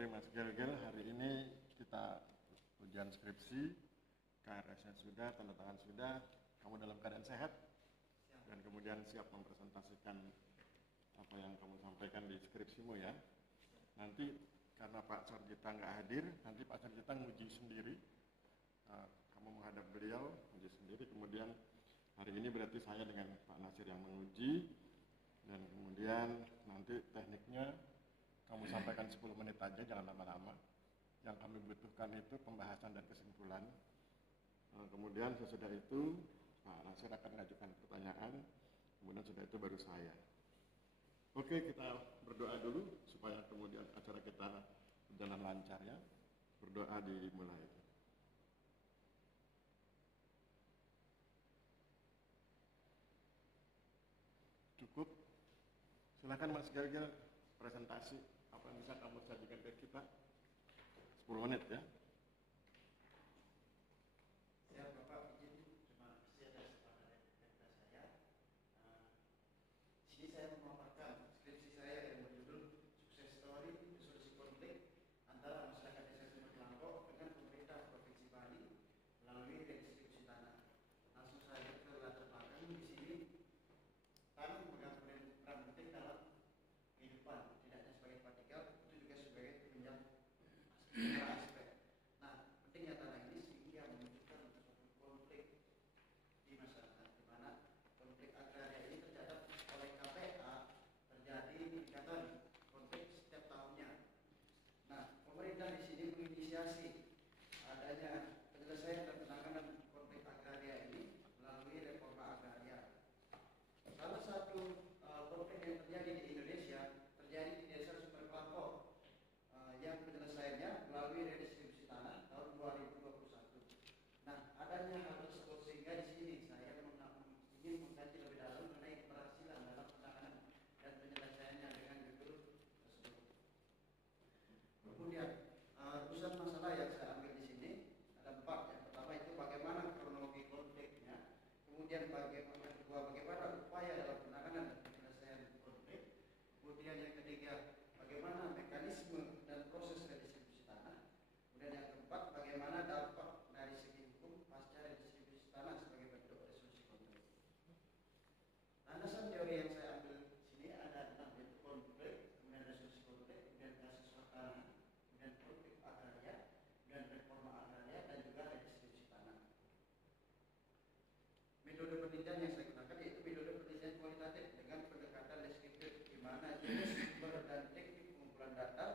Oke Mas Gel-Gel, hari ini kita ujian skripsi, KRS-nya sudah, tanda tangan sudah, kamu dalam keadaan sehat dan kemudian siap mempresentasikan apa yang kamu sampaikan di skripsimu ya. Nanti karena Pak Sarjita nggak hadir, nanti Pak Sarjita nguji sendiri, kamu menghadap beliau, nguji sendiri, kemudian hari ini berarti saya dengan Pak Nasir yang menguji, dan kemudian nanti tekniknya kamu sampaikan 10 menit aja, jangan lama-lama. Yang kami butuhkan itu pembahasan dan kesimpulan. Kemudian sesudah itu Pak Nasir akan mengajukan pertanyaan, kemudian sesudah itu baru saya. Oke, kita berdoa dulu supaya kemudian acara kita berjalan lancar ya. Berdoa dimulai. Cukup. Silakan Mas Gel-Gel presentasi apa yang bisa kamu sajikan ke kita. 10 menit ya. Siap Bapak, izin terima kasih atas kepada saya. Di sini saya memaparkan skripsi saya yang berjudul Sukses Story Resolusi Konflik antara masyarakat desa Sumber Kelangkok dengan pemerintah Provinsi Bali melalui redistribusi tanah. Langsung saja ke latar belakang. Di sini tanah memegang peran penting dalam kehidupan, tidak hanya sebagai tempat tinggal, itu juga sebagai penunjang aspek. Nah, pentingnya tanah ini sehingga menunjukkan suatu konflik di masyarakat, di mana konflik agraria ini tercatat oleh KPA terjadi indikator konflik setiap tahunnya. Nah, pemerintah di sini menginisiasi adanya penyelesaian dan penanganan konflik agraria ini melalui reforma agraria. Salah satu konflik yang terjadi di Indonesia terjadi di desa Sumber Kelangkok yang penyelesaiannya melalui redistribusi tanah tahun 2021. Nah, adanya hal tersebut sehingga di sini saya ingin mengkaji lebih dalam mengenai keberhasilan dalam penanganan dan penyelesaiannya dengan judul tersebut. Kemudian rujukan masalah yang saya ambil di sini ada 4. Yang pertama itu bagaimana kronologi konfliknya. Kemudian bagaimana upaya dalam penanganan dan penyelesaian konflik. Kemudian yang ketiga, bagaimana mekanisme dan proses redistribusi tanah. Kemudian yang keempat, bagaimana dampak dari segi hukum pasca redistribusi tanah sebagai bentuk resolusi konflik. Landasan teori yang saya ambil di sini ada 6, yaitu konflik, kemudian resolusi konflik, kemudian kasus tanah, kemudian konflik agraria, kemudian reforma agraria, dan juga redistribusi tanah. Metode penelitian yang saya gunakan yaitu metode penelitian kualitatif dengan pendekatan deskriptif, di mana jenis sumber dan teknik pengumpulan data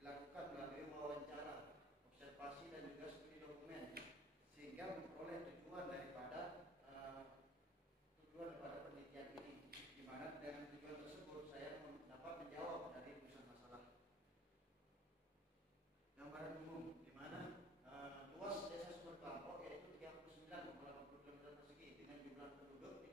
dilakukan melalui wawancara, observasi, dan juga studi dokumen, sehingga memperoleh tujuan daripada penelitian ini, di mana dengan tujuan tersebut saya dapat menjawab dari rumusan masalah. Gambaran umum, di mana luas desa Sumber Kelangkok yaitu 39,80 km persegi dengan jumlah penduduk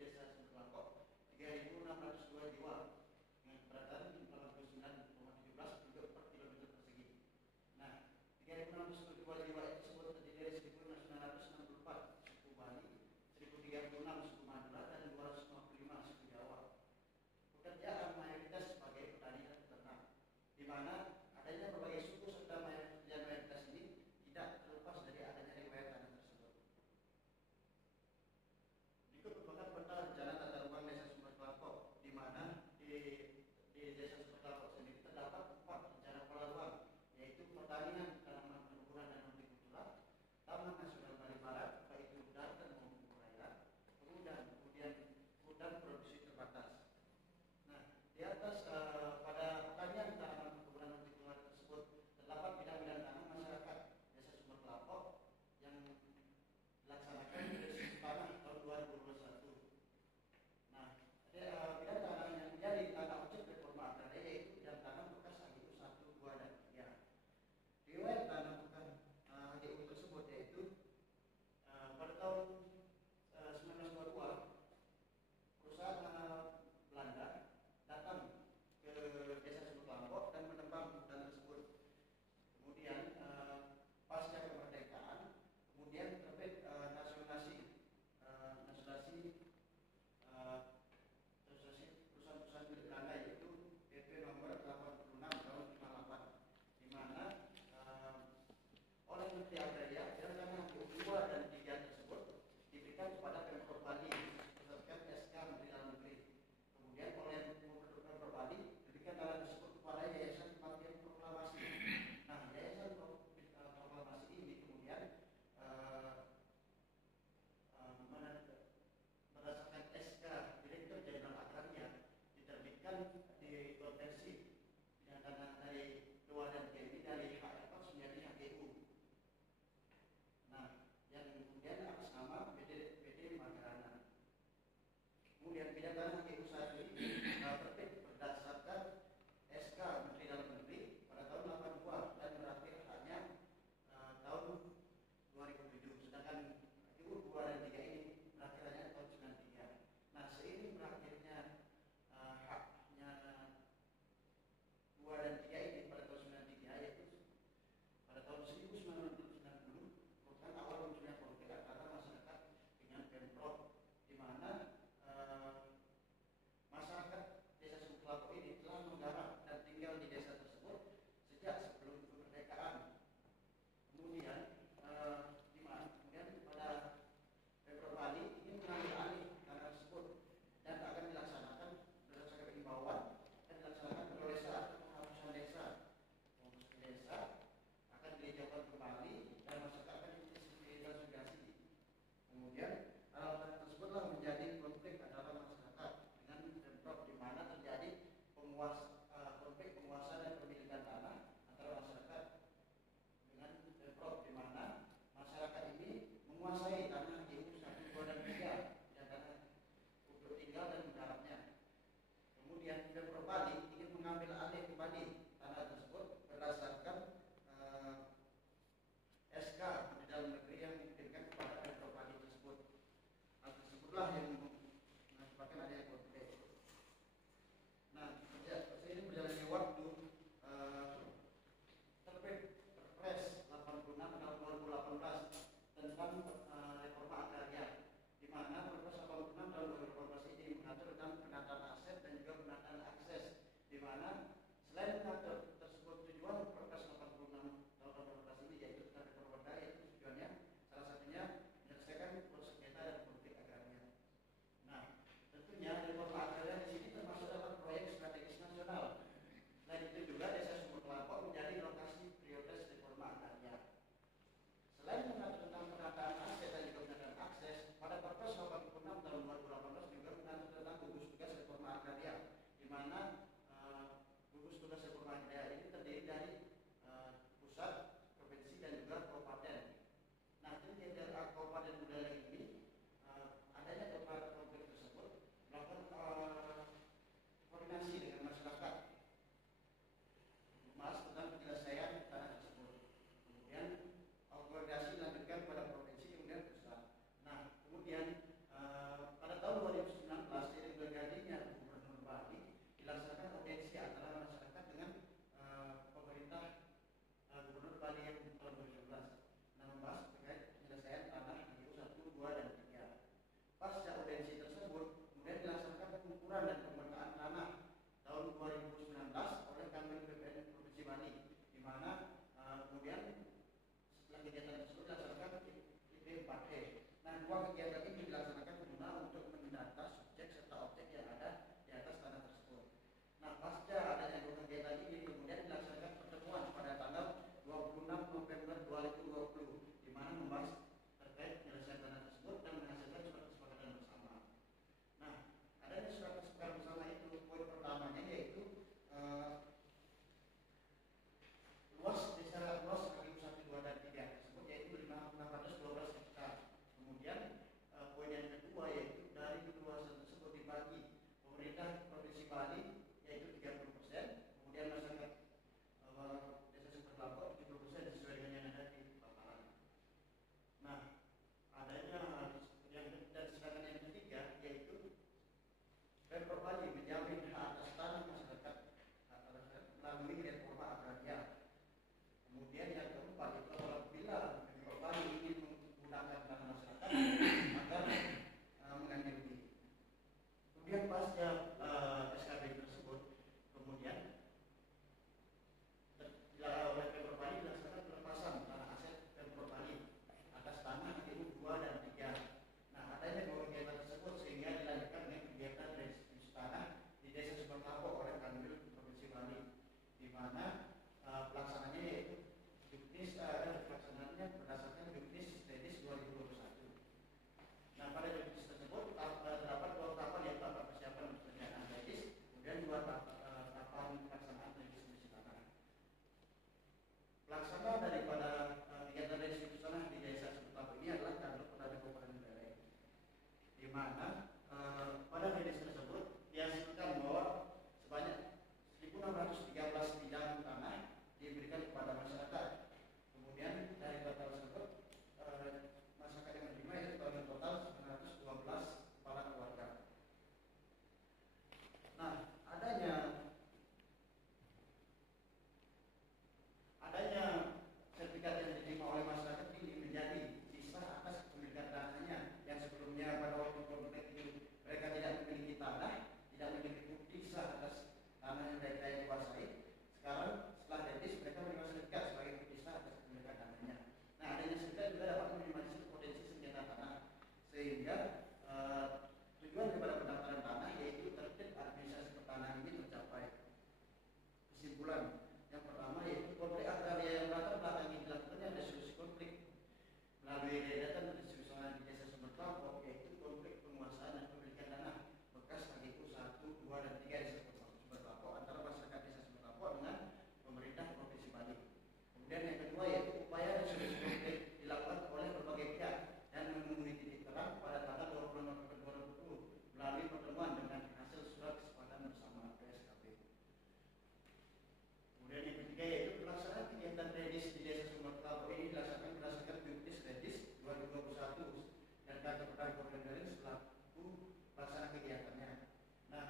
di mana kemudian setelah kegiatan tersebut dilaksanakan IP4E. Nah, dua kegiatan ini dilaksanakan guna untuk mendata subjek serta objek yang ada di atas tanah tersebut. Nah, pasca adanya dua kegiatan ini kemudian dilaksanakan pertemuan pada tanggal 26 November 2020 di mana membahas terkait penyelesaian tanah tersebut dan menghasilkan surat kesepakatan bersama. Nah, adanya surat kesepakatan bersama itu poin pertamanya yaitu luas desa luas KPU 1, 2, dan 3 tersebut yaitu 612 hektar. Kemudian poin yang kedua yaitu dari luasan tersebut dibagi pemerintah Provinsi Bali yaitu 30%, kemudian masyarakat desa Sumber Kelapa 70% sesuai dengan yang ada di paparan. Nah, adanya yang dan sedangkan yang ketiga yaitu Pemprov Bali menjamin hak atas tanah masyarakat melalui reforma agraria. Kemudian yang keempat itu apabila Pemprov Bali ingin menggunakan tanah masyarakat agar mengambil rugi. Kemudian pasca SKB tersebut, kemudian oleh Pemprov Bali dilaksanakan pelepasan tanah aset Pemprov Bali atas tanah KPU 2 dan 3. Nah, adanya dua kegiatan tersebut sehingga dilanjutkan dengan kegiatan restitusi tanah di Desa Sumber Kelapa oleh Kanwil Provinsi Bali, di mana pelaksananya yaitu pelaksananya berdasarkan Juknis Stedis 2021. Nah, pada Juknis tersebut terdapat dua tahapan yaitu tahap persiapan penyelesaian teknis, kemudian dua tahapan pelaksanaan restitusi tanah. Pelaksana daripada kegiatan restitusi tanah di Desa Sumber Kelapa ini adalah Kanwil Perdana Kabupaten Bere, di mana pada rilis tersebut dihasilkan bahwa sebanyak 1.613 bidang tanah diberikan kepada masyarakat. Kemudian dari total tersebut masyarakat yang menerima itu total 912 kepala keluarga. Nah, adanya sertifikat yang diterima oleh masyarakat ini menjadi sisa atas kepemilikan tanahnya yang sebelumnya pada waktu konflik itu mereka tidak memiliki tanah, tidak memiliki bukti sah atas tanah yang mereka yang kuasai. Sekarang setelah detis mereka menerima sertifikat sebagai bukti sah atas kepemilikan tanahnya. Nah, adanya sertifikat juga dapat meminimalisir potensi sengketa tanah sehingga tujuan kepada pendaftaran tanah yaitu tertib administrasi pertanahan ini tercapai. Kesimpulan yang pertama yaitu konflik agraria yang latar belakangi dilakukannya resolusi konflik melalui deretan resolusi di Desa Sumber Kelapa yaitu konflik penguasaan dan pemilikan tanah bekas KPU 1, 2, dan 3 Desa Sumber Kelapa antara masyarakat Desa Sumber Kelapa dengan pemerintah Provinsi Bali. Kemudian yang kedua yaitu upaya resolusi konflik dilakukan oleh berbagai pihak dan memenuhi titik terang pada tanggal 26 November 2020 melalui pertemuan dengan hasil surat kesepakatan bersama PSKP. Kemudian yang ketiga yaitu pelaksanaan kegiatan redis di Desa Sumber Kelapa ini dilaksanakan berdasarkan Juknis Redis 2021 dan Kantor Perdana Kabupaten Bere selaku pelaksana kegiatannya. Nah,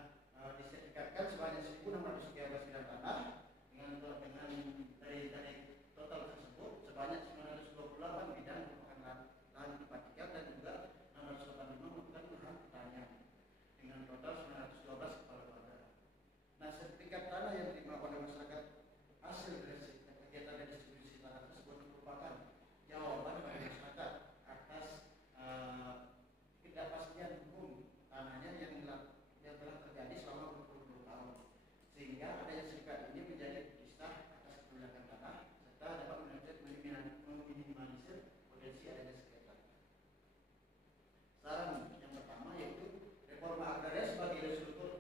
disertifikatkan sebanyak 1.613 bidang tanah dengan dari total tersebut sebanyak 928 bidang merupakan lahan tempat tinggal dan juga 685 merupakan lahan pertanian dengan total 912 kepala keluarga. Nah, sertifikat tanah yang diterima oleh masyarakat hasil dari kegiatan redistribusi tanah tersebut merupakan jawaban bagi masyarakat atas ketidakpastian hukum tanahnya yang telah terjadi selama berpuluh-puluh tahun, sehingga adanya sertifikat ini menjadi kisah atas kepemilikan tanah serta dapat meminimalisir potensi adanya sengketa. Saran yang pertama yaitu reforma agraria sebagai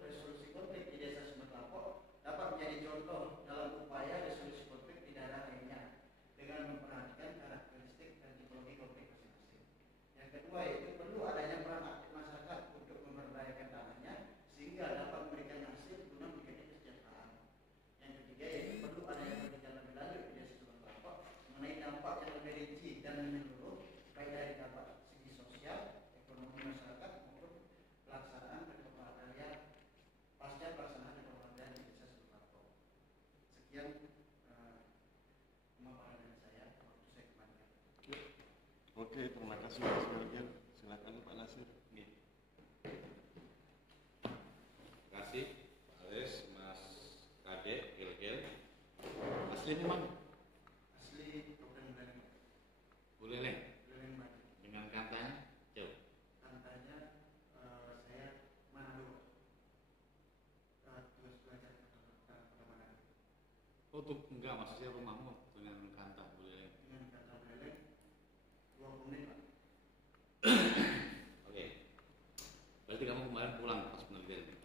resolusi konflik di Desa Sumber Kelapa dapat menjadi contoh dalam upaya resolusi konflik di daerah lainnya dengan memperhatikan karakteristik dan tipologi konflik masing-masing. Yang kedua yaitu perlu adanya peran aktif masyarakat untuk memberdayakan tanahnya sehingga dapat memberikan hasil guna meningkatkan kesejahteraan. Yang ketiga yaitu perlu adanya penelitian lebih lanjut di Desa Sumber Kelapa mengenai dampak yang lebih rinci dan menyeluruh baik dari dampak segi sosial, ekonomi masyarakat maupun pelaksanaan reforma agraria pasca pelaksanaan reforma agraria di Desa Sumber Kelapa. Sekian pemaparan dari saya. Waktu saya kembalikan. Oke, terima kasih Mas Gelgel. Silakan Pak Nasir. Terima kasih Pak Aris, Mas Kadek, Gelgel. Aslinya mana? Boleh Leng. Leleng Bali. Dengan kantanya jauh. Kantanya saya Manado. Tugas belajar pertemanan. Oh tuh enggak, maksudnya rumahmu dengan kanta boleh. Dengan kata Leleng 20 menit Pak. Oke. Berarti kamu kemarin pulang pas penelitian.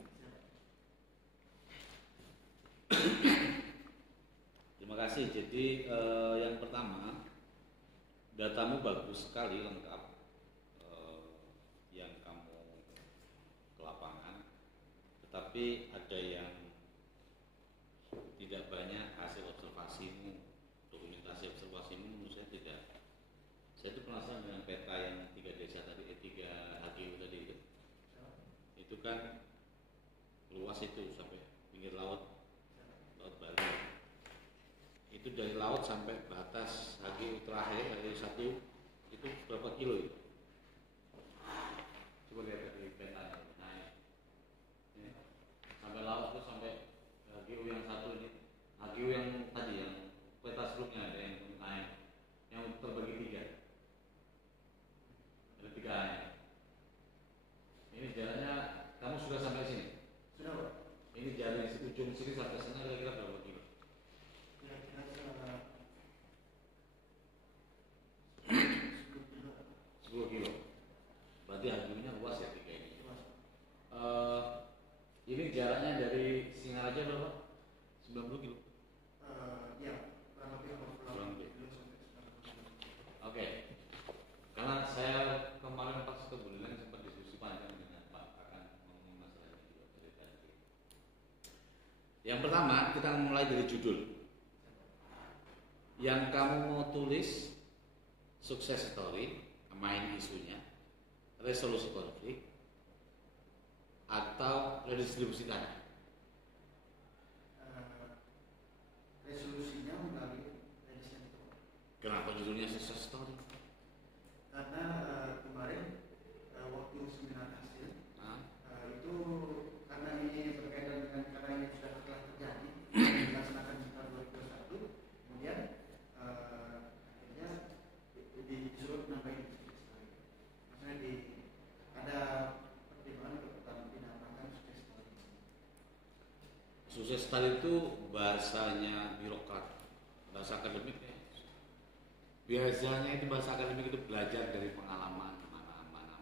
Terima kasih. Jadi yang pertama, datamu bagus sekali, lengkap. Yang kamu ke lapangan, tetapi ada yang tidak banyak hasil observasimu, dokumentasi observasimu menurut saya tidak. Saya itu penasaran dengan peta yang 3 desa tadi, 3 HGU tadi itu. Itu kan luas itu sampai pinggir laut Bali. Itu dari laut sampai batas HGU terakhir, HGU 1 itu berapa kilo itu? Coba lihat dari petanya. Nah, ini sampai laut itu sampai HGU yang 1 ini. HGU yang tadi yang peta sebelumnya ada yang naik, yang terbagi 3. Ada 3 naik. Ini jalannya kamu sudah sampai sini? Sudah Pak. Ini jalan ujung sini sampai sana kira-kira berapa kilo? Kira-kira 10 kilo. Berarti HGU-nya luas ya 3 ini. Ini jaraknya dari Singaraja berapa? 90 kilo. Ya, kurang lebih Kurang lebih. sampai 90. Oke. Karena saya kemarin pas ke Buleleng sempat diskusi panjang dengan Pak akan ngomongin masalah ini juga dari tadi. Yang pertama kita mulai dari judul. Yang kamu mau tulis sukses story, main isunya, resolusi konflik, atau redistribusi tanah. Resolusinya melalui redistribusi. Kenapa judulnya sukses story? Karena kemarin waktu seminar hasil itu karena ini berkaitan dengan karena ini sudah telah terjadi dilaksanakan sekitar 2021, kemudian akhirnya disuruh nambahin maksudnya ada pertimbangan untuk dinamakan sukses story. Sukses story itu bahasanya birokrat, bahasa akademik ya. Biasanya itu bahasa akademik itu belajar dari pengalaman mana.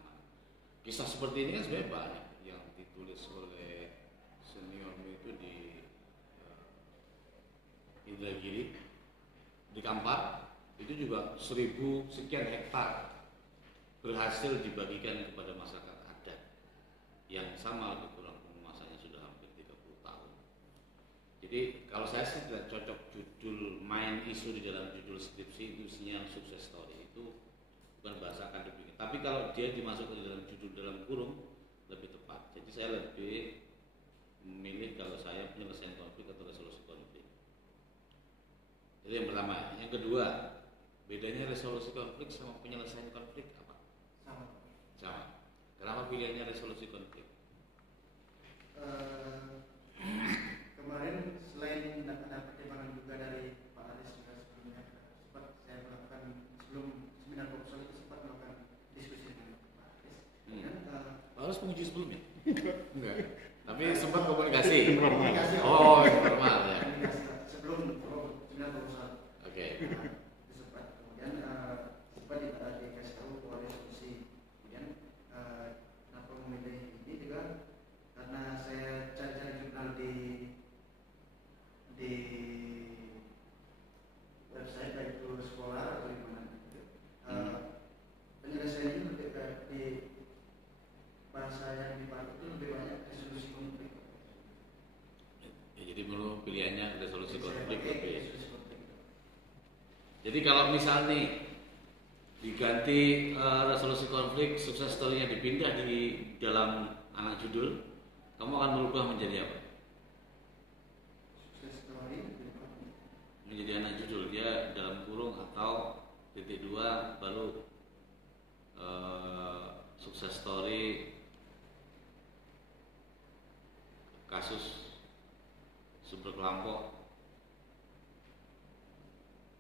Kisah seperti ini kan sebenarnya banyak yang ditulis oleh seniormu itu di Indragiri, di Kampar, itu juga 1000 sekian hektar berhasil dibagikan kepada masyarakat adat yang sama lebih kurang penguasanya sudah hampir 30 tahun. Jadi kalau saya sih tidak cocok judul main isu di dalam judul skripsi itu isinya sukses story, itu bukan bahasa akademik. Tapi kalau dia dimasukkan di dalam judul dalam kurung lebih tepat. Jadi saya lebih memilih kalau saya penyelesaian konflik atau resolusi konflik. Itu yang pertama. Yang kedua, bedanya resolusi konflik sama penyelesaian konflik apa? Sama. Kenapa pilihannya resolusi konflik? Kemarin selain ada pertimbangan juga dari Pak Aris juga sebelumnya sempat saya melakukan sebelum seminar proposal itu sempat melakukan diskusi dengan Pak Aris. Harus menguji sebelumnya? Enggak. Tapi sempat komunikasi. Komunikasi. Oh, informal ya. Sebelum seminar proposal. Oke. Itu sempat. Kemudian sempat dikasih tahu bahwa resolusi. Kemudian kenapa memilih ini juga karena saya cari-cari jurnal di website baik itu sekolah atau di mana penyelesaiannya lebih di bahasa yang dipakai itu lebih banyak resolusi konflik. Ya, jadi menurut pilihannya resolusi konflik Saya pakai lebih. resolusi konflik. Jadi kalau misal nih diganti resolusi konflik, sukses story-nya dipindah di dalam anak judul, kamu akan berubah menjadi apa? Sukses story Menjadi anak judul, dia dalam kurung atau titik 2 baru sukses story kasus sumber kelompok.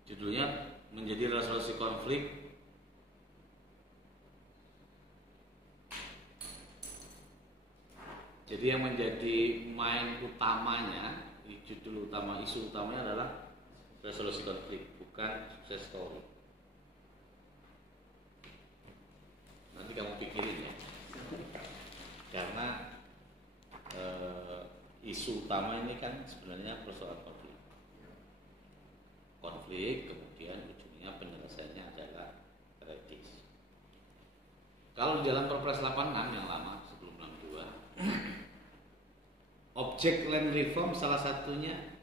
Judulnya menjadi resolusi konflik Jadi yang menjadi main utamanya, judul utama, isu utamanya adalah resolusi konflik, bukan sukses story. Nanti kamu pikirin ya, karena isu utama ini kan sebenarnya persoalan konflik, kemudian ujungnya penyelesaiannya adalah etis. Kalau di dalam Perpres 86 yang lama sebelum 62, objek land reform salah satunya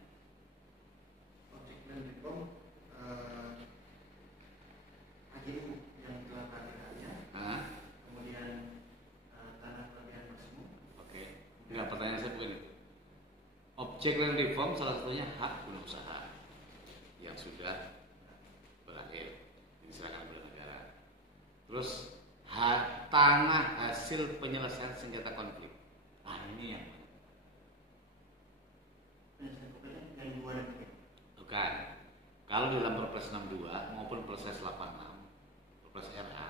objek land reform AGU yang telah perhatiannya, kemudian tanah kelebihan maksimum. Oke, enggak, pertanyaan saya bukan itu. Objek land reform salah satunya hak guna usaha yang sudah berakhir diserahkan kepada negara. Terus tanah hasil penyelesaian sengketa konflik. Nah ini yang yang dua dan tiga. bukan. Kalau dalam Perpres 62 maupun Perpres 86, Perpres RA,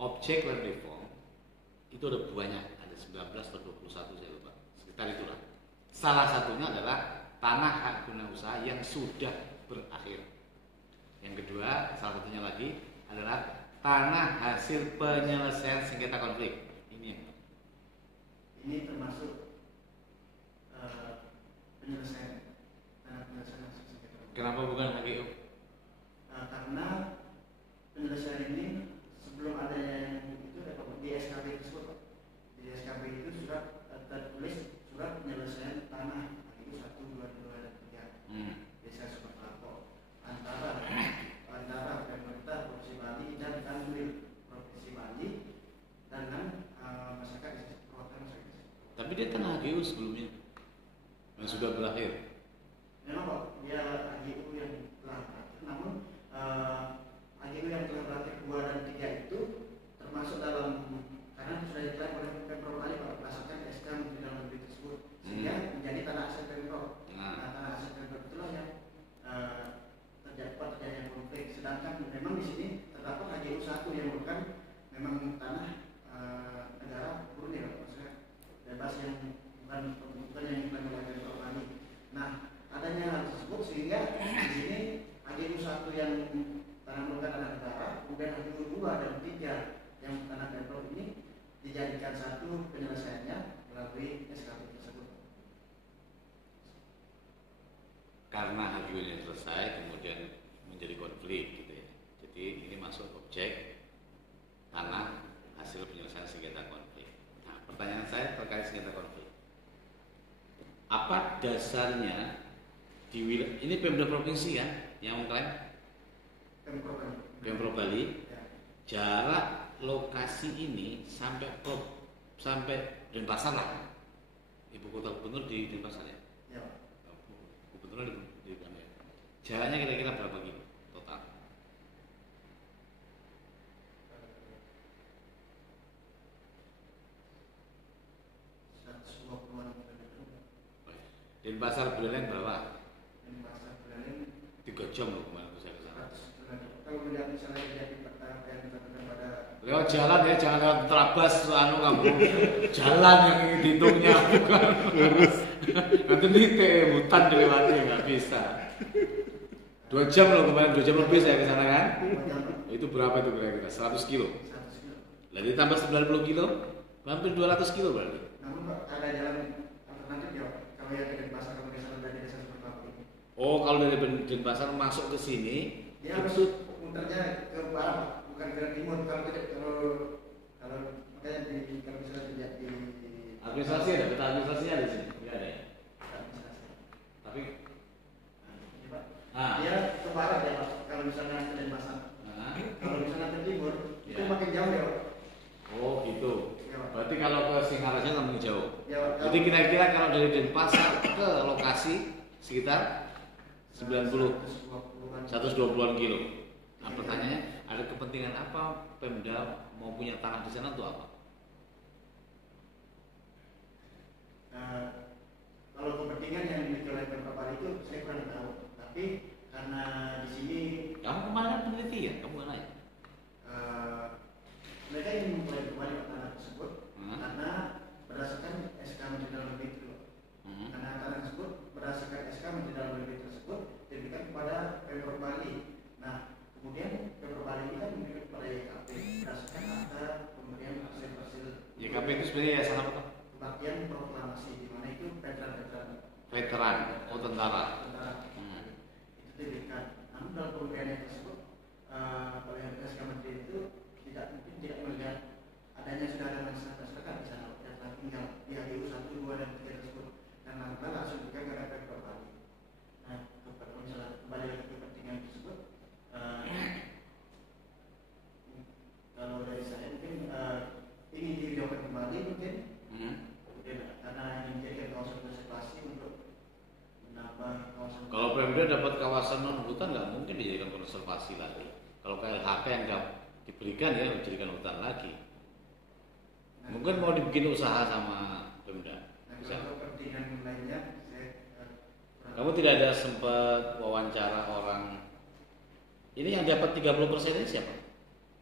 objek land reform itu ada banyak, ada 19 atau 21 saya lupa, sekitar itulah. Salah satunya adalah tanah hak guna usaha yang sudah berakhir. Yang kedua, salah satunya lagi adalah tanah hasil penyelesaian sengketa konflik. Ini termasuk penyelesaian tanah penyelesaian sengketa konflik. Kenapa bukan HGU? Karena penyelesaian ini sebelum adanya yang itu di SKB tersebut, di SKB itu sudah tertulis surat penyelesaian tanah itu 1, 2, 2 dan 3 desa Sumber Kelapa antara pemerintah Provinsi Bali dan Kanwil Provinsi Bali dengan masyarakat desa perwakilan masyarakat. Tapi dia tanah HGU sebelumnya yang sudah berakhir. Memang Pak, dia AGU yang telah berakhir, namun AGU yang telah berakhir 2 dan 3 itu termasuk dalam, karena sudah diklaim oleh Pemprov Bali Pak, berdasarkan SK Menteri Dalam Negeri tersebut, sehingga menjadi tanah aset Pemprov. Nah, tanah aset Pemprov itulah yang terjadi konflik. Sedangkan memang di sini terdapat AGU 1 yang bukan memang tanah negara murni, maksudnya bebas yang bukan yang diklaim oleh Pemprov Bali. Nah, adanya hal tersebut sehingga di sini AGU 1 yang tanah bukan tanah negara, kemudian AGU 2 dan 3 yang tanah Pemprov ini dijadikan satu penyelesaiannya melalui SKB tersebut. Karena HGU-nya selesai kemudian menjadi konflik gitu ya. Jadi ini masuk objek tanah hasil penyelesaian sengketa konflik. Nah, pertanyaan saya terkait sengketa konflik. Apa dasarnya di wilayah ini Pemda provinsi kan yang mengklaim? Pemprov Bali. Ya. Jarak lokasi ini sampai Denpasar lah. Ibu kota gubernur di Denpasar ya? Ya. Gubernur di mana ya? Jaraknya kira-kira berapa kilo total? Denpasar Buleleng berapa? Denpasar Buleleng 3 jam loh kemarin saya ke sana. kalau melihat misalnya di peta yang ditentukan pada Lewat jalan ya, jangan lewat terabas kamu. Jalan yang dihitungnya bukan lurus. Nanti nite hutan dilewati nggak bisa. 2 jam loh kemarin, 2 jam lebih saya ke sana kan. Itu berapa itu kira-kira? 100 kilo. 100 kilo. Lalu ditambah 90 kilo, hampir 200 kilo berarti. Namun Pak, ada jalan alternatif ya Pak. Kalau yang ke Denpasar, kalau misalnya dari desa Sumber Kelapa ini. Oh, kalau dari Denpasar masuk ke sini, Dia harus muternya ke barat Pak, bukan ke timur. Kalau makanya kalau misalnya tidak di administrasi ada, peta administrasinya di sini, nggak ada ya. administrasi. Tapi, Iya, Pak. ah, Dia ke barat ya Pak. Kalau misalnya ke Denpasar. ah. Kalau misalnya ke timur, itu Ya. makin jauh ya Pak. Oh gitu. Ya, Pak. Berarti kalau ke Singaraja lebih jauh. Ya, Pak. Jadi kira-kira kalau dari Denpasar ke lokasi sekitar 120-an kilo. Nah pertanyaannya, ada kepentingan apa Pemda mau punya tanah di sana untuk apa? Kalau kepentingan yang dimiliki oleh Pemprov Bali itu saya kurang tahu. Tapi karena di sini Kamu kemarin kan peneliti ya, kamu nggak nanya? mereka ingin memulai kembali tanah tersebut karena berdasarkan Nah, kemudian Pemprov Bali ini kan memiliki pada YKP berdasarkan ada pemberian hasil-hasil YKP itu sebenarnya yayasan apa tuh? kebaktian proklamasi, di mana itu veteran-veteran Veteran, oh tentara. itu diberikan. Namun dalam pemberian yang tersebut oleh SK Menteri itu mungkin tidak melihat adanya sudah ada masyarakat di sana yang telah tinggal di HDU 1, 2, dan 3 tersebut, dan langsung juga ke Pemprov Bali. Nah, misalnya kembali lagi ke kepentingan tersebut, kalau dari saya mungkin ini dihidupkan kembali mungkin, karena ini menjadikan kawasan konservasi untuk menambah kawasan. Kalau Pemda dapat kawasan non hutan nggak mungkin dijadikan konservasi lagi. Kalau KLHK yang nggak diberikan ya dijadikan hutan lagi. Mungkin mau dibikin usaha sama Pemda. Bisa. Kalau kepentingan lainnya, Kamu tidak ada sempat wawancara orang. Ini yang dapat 30% ini siapa?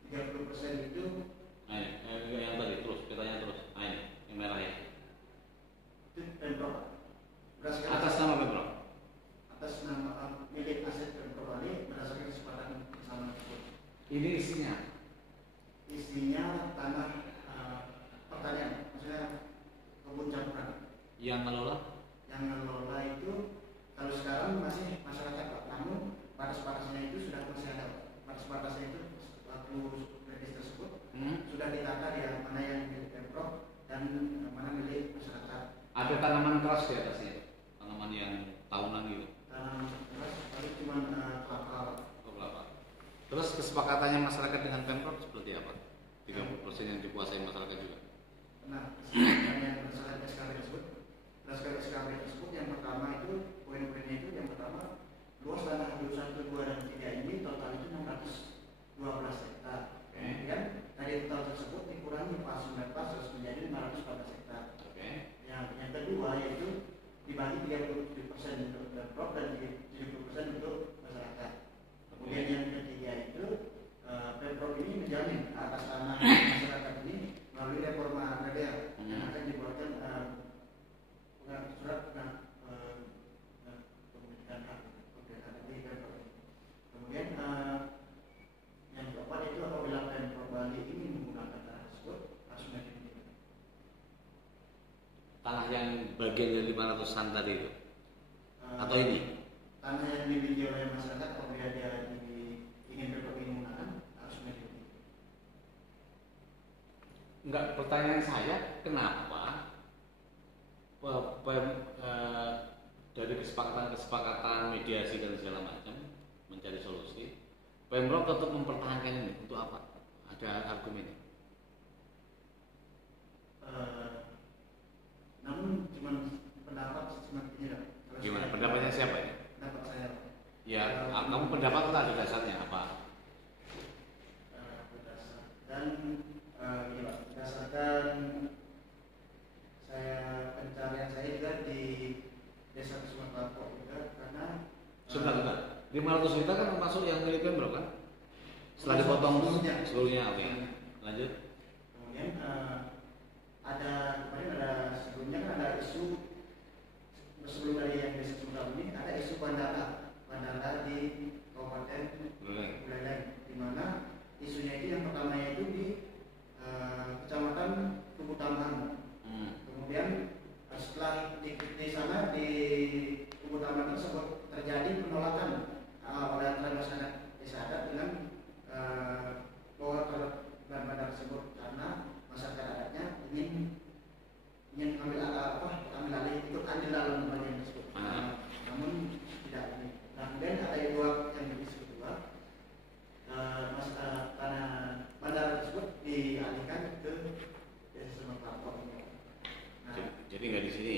30% itu Nah, yang tadi terus, kitanya terus. Nah, ini yang merah ya. itu Pemprov. Berdasarkan Atas nama Pemprov. atas nama milik aset Pemprov Bali berdasarkan kesepakatan bersama tersebut. Ini isinya. Isinya tanah pertanian, maksudnya kebun campuran. Yang ngelola? Yang mengelola itu kalau sekarang masih masyarakat Pak, namun batas-batasnya itu sudah masih ada. Batas-batasnya itu waktu kredit tersebut sudah ditata di mana yang milik Pemprov dan mana milik masyarakat. Ada tanaman keras di atasnya, tanaman yang tahunan gitu. Tanaman keras paling cuma kelapa. Oh, kelapa. Terus kesepakatannya masyarakat dengan Pemprov seperti apa? 30% yang dikuasai masyarakat juga. Nah, kesepakatan yang berdasarkan SKB tersebut, berdasarkan SKB tersebut yang pertama itu poin-poinnya itu yang pertama luas tanah HDU 1, 2, dan 3 ini total itu 612 hektar. Kemudian dari total tersebut dikurangi pas menjadi 514 hektar. Yang kedua yaitu dibagi 37% untuk Pemprov dan 70% untuk masyarakat. Kemudian yang ketiga itu Pemprov ini menjamin atas tanah masyarakat ini melalui reforma agraria yang akan dibuatkan surat pemilikan hak di Pemprov. Kemudian yang keempat itu apabila Pemprov Bali ini menggunakan tanah tersebut harus memiliki Tanah yang bagian dari 500-an tadi itu? Atau ini? Tanah yang dimiliki oleh masyarakat apabila dia ingin Pemprov ini menggunakan harus memiliki. Enggak, pertanyaan saya kenapa dari kesepakatan mediasi dan segala macam mencari solusi, Pemprov tetap mempertahankan ini untuk apa? Ada argumennya? Namun cuma pendapat cuma ini lah. Gimana? Pendapatnya siapa ini? Pendapat saya. Ya, kamu pendapat ada dasarnya apa? Dan ini Pak, berdasarkan pencarian saya juga di Desa Kesumat juga karena Sebentar. 500 juta kan masuk yang milik Pemprov kan? Setelah dipotong seluruhnya, oke. Lanjut. Kemudian kemarin ada sebelumnya kan ada isu sebelum dari yang Desa Kesumat ini ada isu bandara di Kabupaten Buleleng, di mana isunya itu yang pertamanya itu di Kecamatan Tugu Tambahan. Kemudian setelah di sana di Tugu Tambahan tersebut terjadi penolakan oleh antara masyarakat desa adat dengan bahwa bandara tersebut karena masyarakat adatnya ingin ambil alih ikut andil dalam bagian tersebut. Namun tidak ini. Kemudian ada dua yang isu kedua. Karena bandara tersebut dialihkan ke Desa Semarang. Jadi nggak di sini.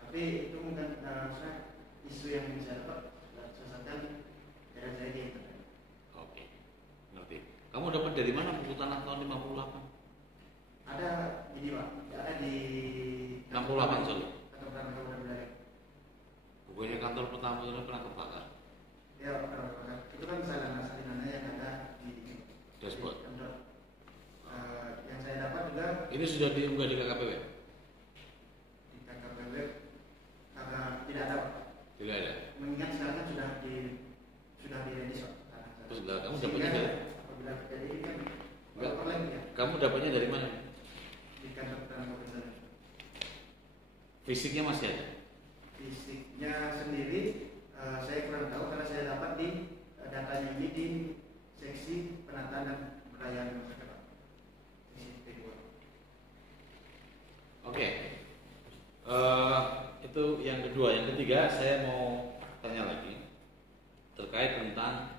Tapi itu mungkin isu yang bisa dapat selesaikan dari saya di internet. Oke, ngerti. Kamu dapat dari mana buku tanah tahun 58? Ada ini Pak, ada di 68 Solo. Kantor Wilayah. Bukunya kantor pertama itu pernah kebakar. Ya, itu kan salinannya yang ada di Dashboard. Yang saya dapat juga Ini sudah diunggah di KKPW? di KKPW agak tidak ada. Tidak ada. Mengingat sekarang kan sudah di release Pak. Lah, kamu dapatnya Sehingga dari apabila terjadi ini kan Enggak. overlap ya kamu dapatnya dari mana? di kantor tanah sana. Fisiknya masih ada. Fisiknya sendiri saya kurang tahu karena saya dapat di datanya ini di seksi penataan dan pelayanan masyarakat. Seksi P2. Oke. Itu yang kedua. Yang ketiga saya mau tanya lagi terkait tentang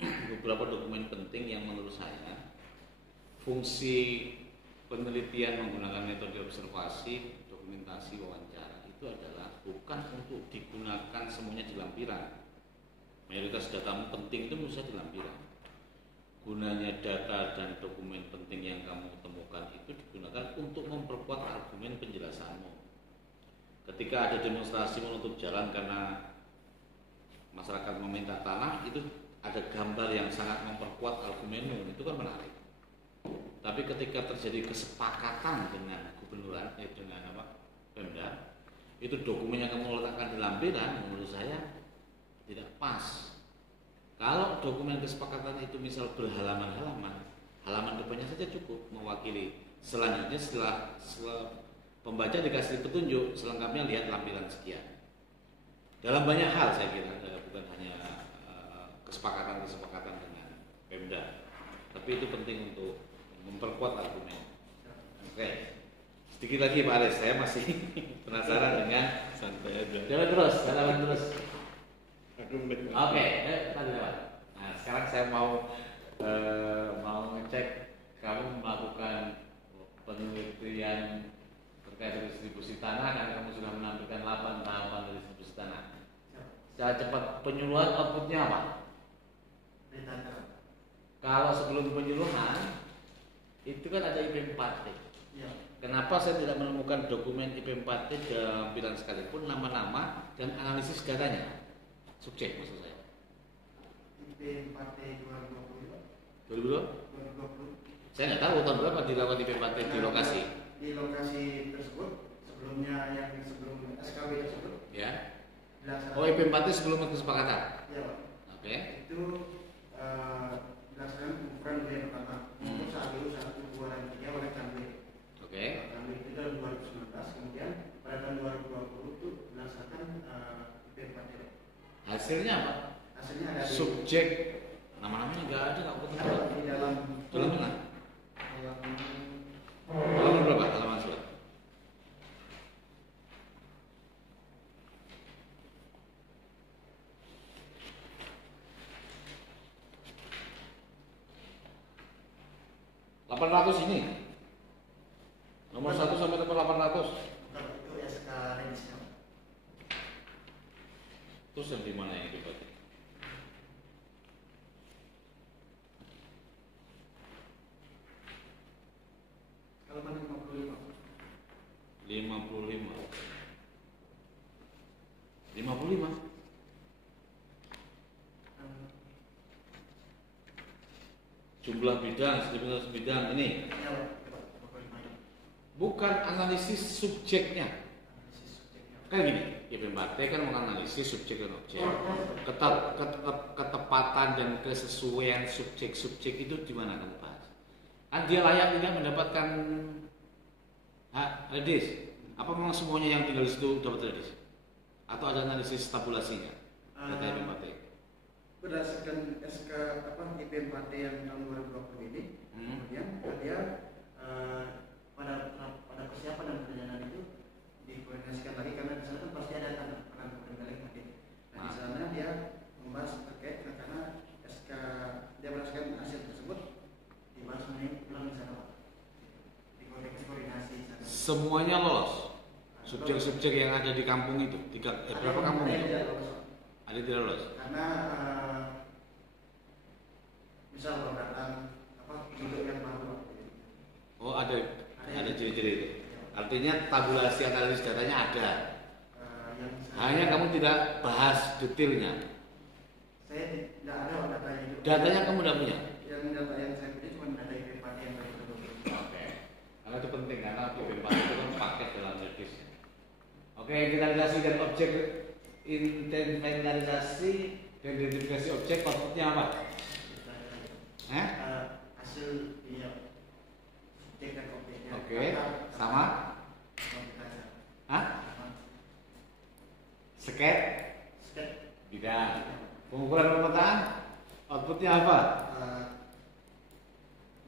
beberapa dokumen penting yang menurut saya fungsi penelitian menggunakan metode observasi, dokumentasi, wawancara itu adalah bukan untuk digunakan semuanya di lampiran. Mayoritas datamu penting itu menurut saya di lampiran. Gunanya data dan dokumen penting yang kamu temukan itu digunakan untuk memperkuat argumen penjelasanmu. Ketika ada demonstrasi menutup jalan karena masyarakat meminta tanah, itu ada gambar yang sangat memperkuat argumenmu, itu kan menarik. Tapi ketika terjadi kesepakatan dengan gubernuran, dengan Pemda, itu dokumen yang kamu letakkan di lampiran, menurut saya tidak pas. Kalau dokumen kesepakatan itu misal berhalaman-halaman, halaman depannya saja cukup mewakili. Selanjutnya setelah pembaca dikasih petunjuk, selengkapnya lihat lampiran sekian. Dalam banyak hal saya kira, bukan hanya kesepakatan dengan Pemda, tapi itu penting untuk memperkuat argumen. Oke, sedikit lagi Pak Aris, saya masih penasaran dengan Santai aja. jalan terus. Oke, tadi lewat. Nah, sekarang saya mau ngecek kamu melakukan penelitian terkait distribusi tanah, karena kamu sudah menampilkan 8 tahapan distribusi tanah. Secara cepat, penyuluhan outputnya apa? Kalau sebelum penyuluhan itu kan ada IP4T. Ya. Kenapa saya tidak menemukan dokumen IP4T dalam lampiran sekalipun, nama-nama dan analisis datanya? Subjek maksud saya. IP4T 2020. 2020? Saya nggak tahu tahun berapa dilakukan IP4T di lokasi. Di lokasi tersebut sebelumnya yang sebelum SKB tersebut. Ya. Dilaksanakan. Oh, IP4T sebelum kesepakatan. Ya, Pak. Oke. Itu dilaksanakan pengukuran wilayah pertama untuk saat itu 1, 2, dan 3 oleh Kanwil. Oke. Kanwil itu tahun 2019, kemudian pada tahun 2020 itu dilaksanakan IP4T. Hasilnya apa? Hasilnya ada di Subjek nama-namanya nggak ada, nggak ketemu. di dalam Dalam mana? dalam Halaman berapa? Halaman surat. ini nomor 1 sampai nomor 800. itu SK remisinya. Terus yang di mana yang dibaca? Halaman 55. 55. Jumlah bidang, sekitar bidang ini. Ya, Pak. 55. Bukan analisis subjeknya. Analisis subjeknya. Kan gini, IP4T kan menganalisis subjek dan objek. Ketepatan dan kesesuaian subjek-subjek itu di mana kamu bahas? Kan dia layak tidak mendapatkan hak redis? Apa memang semuanya yang tinggal di situ dapat redis? Atau ada analisis tabulasinya data IP4T? Berdasarkan SK IP4T yang tahun 2020 ini, kemudian dia pada persiapan dan perjalanan itu dikoordinasikan lagi karena di sana kan pasti ada peran balik hadir. Nah, di sana dia membahas terkait karena SK dia berdasarkan hasil tersebut dibahas ulang di sana, Pak. Dikoordinasi sana. Semuanya lolos. Subjek-subjek yang ada di kampung itu, berapa kampung itu? Ada yang tidak lolos. Karena misal kalau datang bentuk yang baru. Oh, ada ciri-ciri itu. Artinya tabulasi analisis datanya ada. Hanya kamu tidak bahas detailnya. Saya tidak ada datanya itu. Datanya kamu tidak punya. Yang data yang saya punya cuma data IP4 yang tadi itu. Oke. Karena itu penting karena IP4 itu kan paket dalam redis. Oke, inventarisasi dan objek, inventarisasi dan identifikasi objek outputnya apa? hasil dia subjek dan objeknya. Oke, sama? Hah? Sket? Bidang. Pengumpulan pemetaan? Outputnya apa?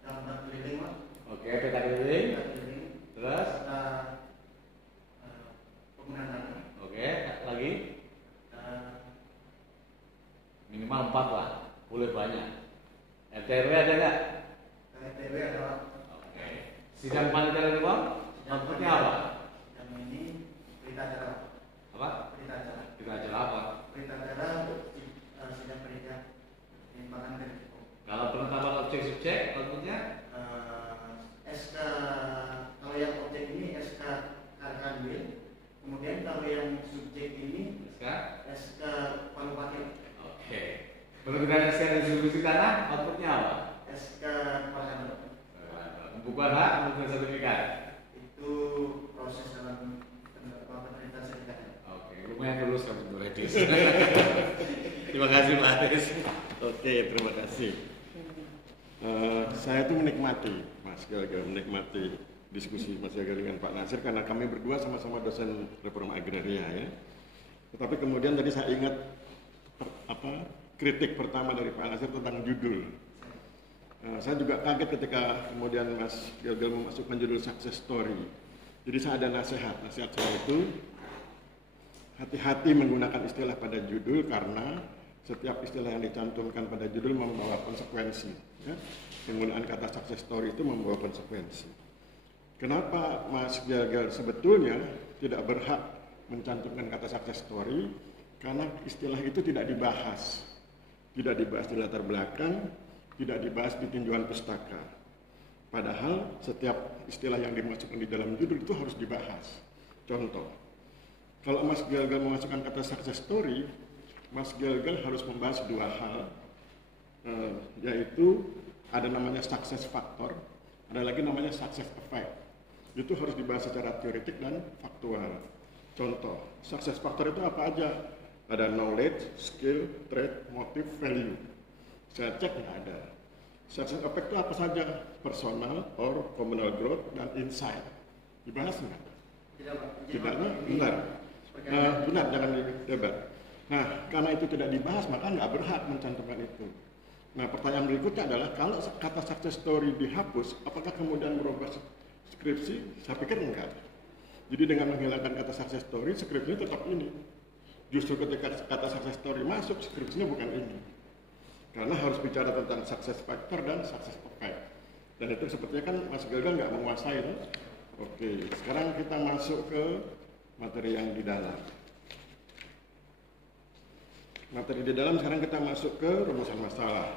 Gambar keliling, Pak. Oke, peta keliling. Terus? Penggunaan data. Oke, lagi? Minimal 4 lah, boleh banyak. RTRW ada nggak? RTRW ada, Pak. Oke. Sidang panitia reform? Outputnya apa? Yang ini berita acara. Apa? Berita acara. Kita acara apa? Berita acara sidang berita pengembangan dari Depok. Kalau penetapan objek subjek, outputnya? SK, kalau yang objek ini SK Karkanwil, kemudian kalau yang subjek ini SK Palu-Pakil. Oke. Penggunaan SK distribusi tanah, outputnya apa? SK Palu. Pembukuan hak, pembukuan sertifikat. Itu proses dalam pemerintah sertifikat. Oke, lumayan lulus kamu tuh, Redis. Terima kasih Pak Adis. Oke, terima kasih. Saya tuh menikmati, Mas Gagal, menikmati diskusi Mas Gagal dengan Pak Nasir karena kami berdua sama-sama dosen reforma agraria ya. Tetapi kemudian tadi saya ingat kritik pertama dari Pak Nasir tentang judul. Saya juga kaget ketika kemudian Mas Gagal memasukkan judul success story. Jadi saya ada nasihat saya itu hati-hati menggunakan istilah pada judul karena setiap istilah yang dicantumkan pada judul membawa konsekuensi. Ya. Penggunaan kata success story itu membawa konsekuensi. Kenapa Mas Gagal sebetulnya tidak berhak mencantumkan kata success story? Karena istilah itu tidak dibahas. Tidak dibahas di latar belakang, tidak dibahas di tinjauan pustaka. Padahal setiap istilah yang dimasukkan di dalam judul itu harus dibahas. Contoh, kalau Mas Gagal memasukkan kata success story, Mas Gagal harus membahas dua hal, yaitu ada namanya success factor, ada lagi namanya success effect. Itu harus dibahas secara teoretik dan faktual. Contoh, success factor itu apa aja? Ada knowledge, skill, trait, motive, value. Saya cek nggak ada. Success effect itu apa saja? Personal or communal growth dan insight. Dibahas nggak? Tidak, Pak. Tidaknya benar. Benar, jangan didebat. Nah, karena itu tidak dibahas, maka nggak berhak mencantumkan itu. Nah, pertanyaan berikutnya adalah, kalau kata success story dihapus, apakah kemudian merubah skripsi? Saya pikir enggak. Jadi dengan menghilangkan kata success story, skripsinya tetap ini. Justru ketika kata success story masuk, skripsinya bukan ini. Karena harus bicara tentang success factor dan success effect. Dan itu sepertinya kan Mas Gagal nggak menguasai. No? Oke, sekarang kita masuk ke materi yang di dalam. Materi di dalam sekarang kita masuk ke rumusan masalah.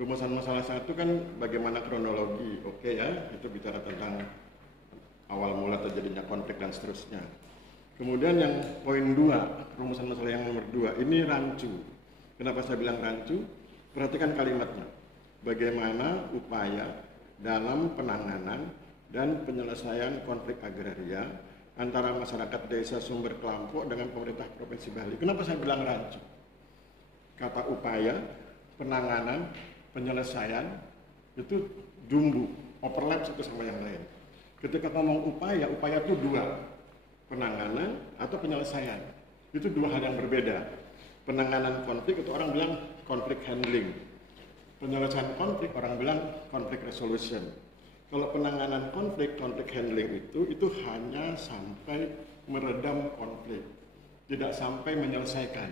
Rumusan masalah satu kan bagaimana kronologi, oke ya, itu bicara tentang awal mula terjadinya konflik dan seterusnya. Kemudian yang poin 2, rumusan masalah yang nomor 2, ini rancu. Kenapa saya bilang rancu? Perhatikan kalimatnya. Bagaimana upaya dalam penanganan dan penyelesaian konflik agraria antara masyarakat desa Sumber Kelampok dengan pemerintah Provinsi Bali. Kenapa saya bilang rancu? Kata upaya, penanganan, penyelesaian itu jumbo, overlap satu sama yang lain. Ketika ngomong upaya, upaya itu dua, penanganan atau penyelesaian. Itu dua hal yang berbeda. Penanganan konflik itu orang bilang konflik handling. Penyelesaian konflik orang bilang konflik resolution. Kalau penanganan konflik, konflik handling itu hanya sampai meredam konflik, tidak sampai menyelesaikan.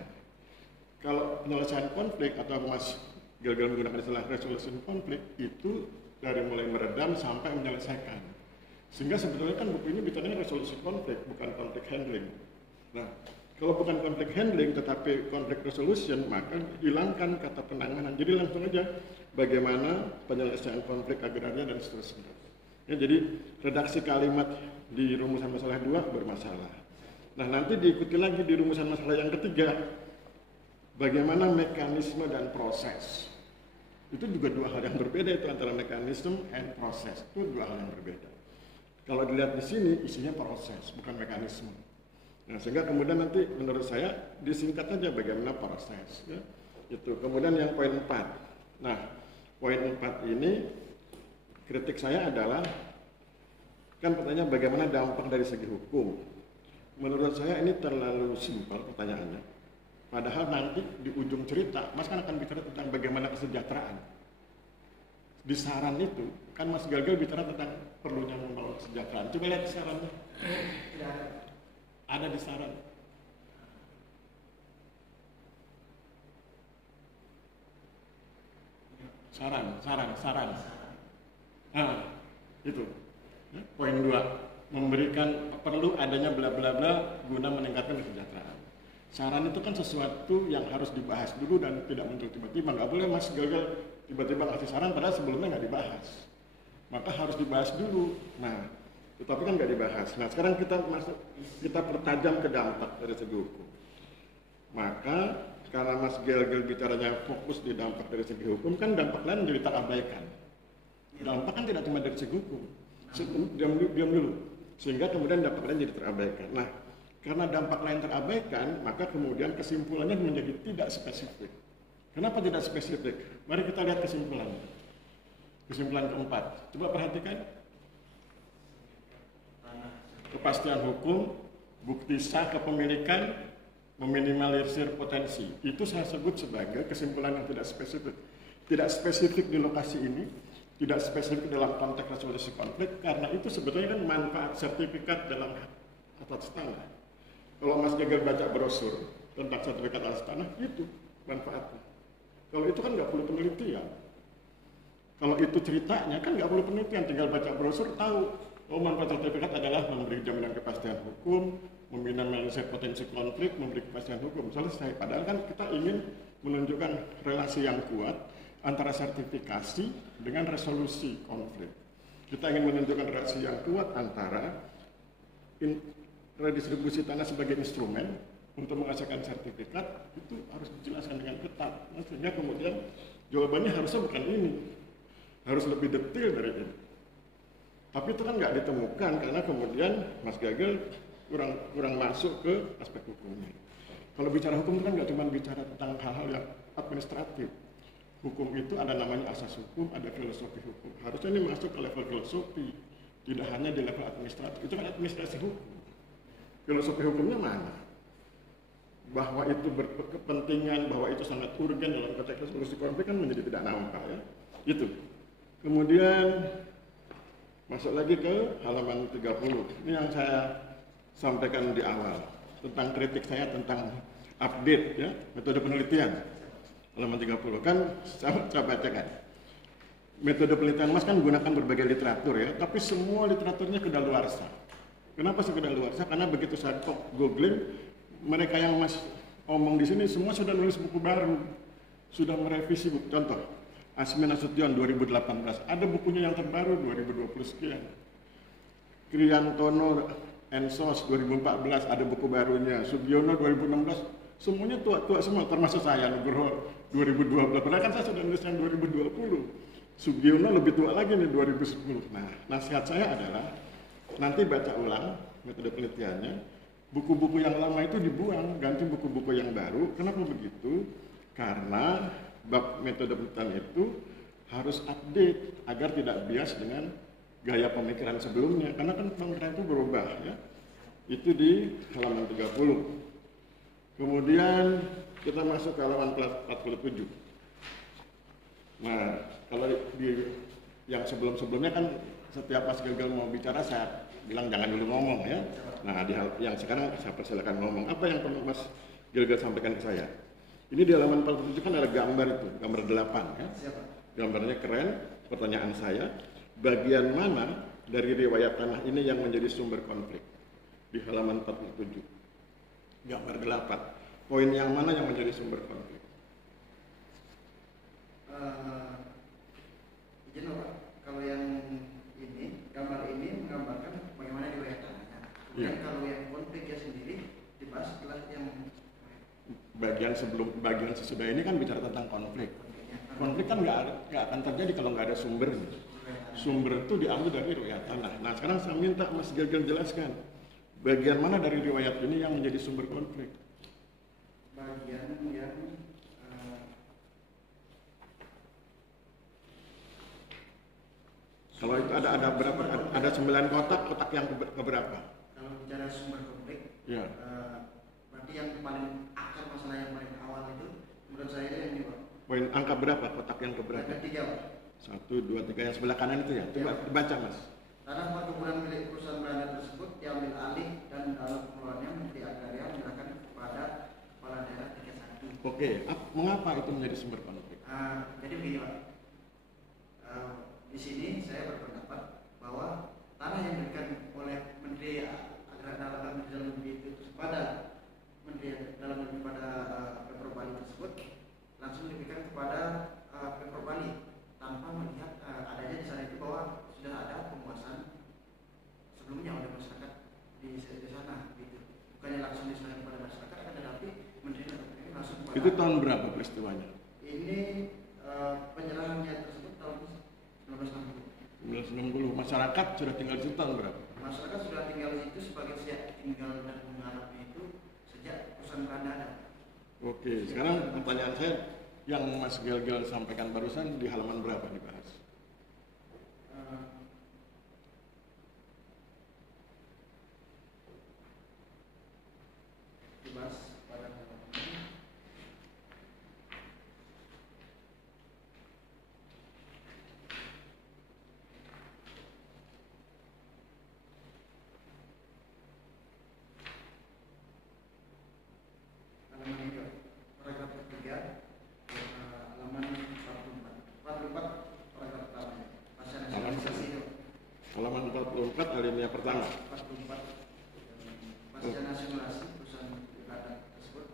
Kalau penyelesaian konflik atau Mas Gagal menggunakan istilah resolution konflik itu dari mulai meredam sampai menyelesaikan. Sehingga sebetulnya kan buku ini bicaranya resolusi konflik, bukan konflik handling. Nah, kalau bukan konflik handling tetapi konflik resolution, maka hilangkan kata penanganan. Jadi langsung aja bagaimana penyelesaian konflik agraria dan seterusnya. Ya, jadi redaksi kalimat di rumusan masalah 2 bermasalah. Nah, nanti diikuti lagi di rumusan masalah yang ketiga. Bagaimana mekanisme dan proses. Itu juga dua hal yang berbeda, itu antara mekanisme and proses. Itu dua hal yang berbeda. Kalau dilihat di sini isinya proses, bukan mekanisme. Nah, sehingga kemudian nanti menurut saya disingkat saja bagaimana proses. Ya. Itu. Kemudian yang poin 4. Nah, poin 4 ini kritik saya adalah, kan pertanyaan bagaimana dampak dari segi hukum. Menurut saya ini terlalu simpel pertanyaannya. Padahal nanti di ujung cerita, Mas kan akan bicara tentang bagaimana kesejahteraan. Di saran itu, kan Mas Gagal bicara tentang perlunya membangun kesejahteraan. Coba lihat sarannya. Tidak ada. Ada di saran. Saran. Nah, itu. Poin 2, memberikan perlu adanya bla bla bla guna meningkatkan kesejahteraan. Saran itu kan sesuatu yang harus dibahas dulu dan tidak muncul tiba-tiba. Nggak boleh Mas Gagal tiba-tiba ngasih saran padahal sebelumnya nggak dibahas. Maka harus dibahas dulu. Nah, tetapi kan nggak dibahas. Nah, sekarang kita pertajam ke dampak dari segi hukum. Maka karena Mas Gagal bicaranya fokus di dampak dari segi hukum, kan dampak lain menjadi terabaikan. Dampak kan tidak cuma dari segi hukum. Diam dulu. Sehingga kemudian dampak lain jadi terabaikan. Nah, karena dampak lain terabaikan, maka kemudian kesimpulannya menjadi tidak spesifik. Kenapa tidak spesifik? Mari kita lihat kesimpulannya. Kesimpulan keempat. Coba perhatikan. Kepastian hukum, bukti sah kepemilikan, meminimalisir potensi. Itu saya sebut sebagai kesimpulan yang tidak spesifik. Tidak spesifik di lokasi ini, tidak spesifik dalam konteks resolusi konflik, karena itu sebetulnya kan manfaat sertifikat dalam atas tanah. Kalau Mas Gagal baca brosur tentang sertifikat atas tanah, itu manfaatnya. Kalau itu kan nggak perlu penelitian. Kalau itu ceritanya kan nggak perlu penelitian, tinggal baca brosur tahu. Oh, manfaat sertifikat adalah memberi jaminan kepastian hukum, meminimalisir potensi konflik, memberi kepastian hukum. Selesai. Padahal kan kita ingin menunjukkan relasi yang kuat antara sertifikasi dengan resolusi konflik. Kita ingin menunjukkan relasi yang kuat antara redistribusi tanah sebagai instrumen untuk menghasilkan sertifikat, itu harus dijelaskan dengan ketat. Sehingga kemudian jawabannya harusnya bukan ini, harus lebih detail dari ini. Tapi itu kan nggak ditemukan karena kemudian Mas Gagal kurang masuk ke aspek hukumnya. Kalau bicara hukum itu kan nggak cuma bicara tentang hal-hal yang administratif. Hukum itu ada namanya asas hukum, ada filosofi hukum. Harusnya ini masuk ke level filosofi, tidak hanya di level administratif. Itu kan administrasi hukum. Filosofi hukumnya mana? Bahwa itu berkepentingan, bahwa itu sangat urgen dalam konteks resolusi konflik kan menjadi tidak nampak ya. Itu. Kemudian masuk lagi ke halaman 30. Ini yang saya sampaikan di awal tentang kritik saya tentang update ya, metode penelitian. Halaman 30 kan saya bacakan. Metode penelitian Mas kan gunakan berbagai literatur ya, tapi semua literaturnya kedaluarsa. Kenapa sih kedaluarsa? Karena begitu saya googling, mereka yang Mas omong di sini semua sudah nulis buku baru, sudah merevisi buku. Contoh, Asmi Nasution 2018, ada bukunya yang terbaru 2020 sekian. Kriantono Ensos 2014 ada buku barunya. Sugiono 2016, semuanya tua-tua semua, termasuk saya Nugroho 2012. Padahal kan saya sudah nulis yang 2020. Sugiono lebih tua lagi nih 2010. Nah, nasihat saya adalah nanti baca ulang metode penelitiannya. Buku-buku yang lama itu dibuang, ganti buku-buku yang baru. Kenapa begitu? Karena bab metode penelitian itu harus update agar tidak bias dengan gaya pemikiran sebelumnya, karena kan pemikiran itu berubah ya. Itu di halaman 30. Kemudian kita masuk ke halaman 47. Nah, kalau di yang sebelum-sebelumnya kan setiap Mas Gagal mau bicara saya bilang jangan dulu ngomong ya. Nah, di yang sekarang saya persilakan ngomong. Apa yang perlu Mas Gagal sampaikan ke saya? Ini di halaman 47 kan ada gambar itu, gambar 8 ya. Gambarnya keren. Pertanyaan saya, bagian mana dari riwayat tanah ini yang menjadi sumber konflik? Di halaman 47. Gambar 8. Poin yang mana yang menjadi sumber konflik? Izin Pak, kalau yang ini, gambar ini menggambarkan bagaimana riwayat tanahnya. Kemudian kalau yang konfliknya sendiri dibahas setelah yang bagian sesudah ini kan bicara tentang konflik. Konflik kan nggak akan terjadi kalau nggak ada sumber. Sumber itu diambil dari riwayat tanah. Nah, sekarang saya minta Mas Gagal jelaskan bagian mana dari riwayat ini yang menjadi sumber konflik. Bagian yang Kalau itu ada berapa? Ada 9 kotak yang keberapa? Kalau bicara sumber konflik, Ya. berarti yang paling akar masalah yang paling awal itu menurut saya yang ini Pak. Poin angka berapa kotak yang keberapa? Yang ketiga Pak. 1, 2, 3 yang sebelah kanan itu ya? Coba dibaca Mas. Tanah perkebunan milik perusahaan Belanda tersebut diambil alih dan dalam pengelolaannya Menteri Agraria menyerahkan kepada kepala daerah tingkat 1. Oke, mengapa itu menjadi sumber konflik? Jadi begini Pak, di sini saya berpendapat bahwa tanah yang diberikan oleh Menteri Agraria dalam negeri itu kepada Menteri dalam negeri pada Pemprov Bali tersebut langsung diberikan kepada Pemprov Bali tanpa melihat adanya di sana itu bahwa sudah ada penguasaan sebelumnya oleh masyarakat di sana gitu. Bukannya langsung diserahkan kepada masyarakat, tetapi Menteri ini langsung kepada. Itu tahun berapa peristiwanya? Ini penyerahannya tersebut tahun 1960. 1960. Masyarakat sudah tinggal di situ tahun berapa? Masyarakat sudah tinggal di situ sebagai tinggal dan mengharapnya itu sejak perusahaan Belanda ada. Oke, sekarang pertanyaan saya yang Mas Gel sampaikan barusan di halaman berapa dibahas? Dibahas pada halaman ini paragraf ketiga, halaman 44 paragraf pertama pasca nasionalisasi itu. Halaman 44 alinea pertama. 44 pasca nasionalisasi perusahaan Belanda tersebut.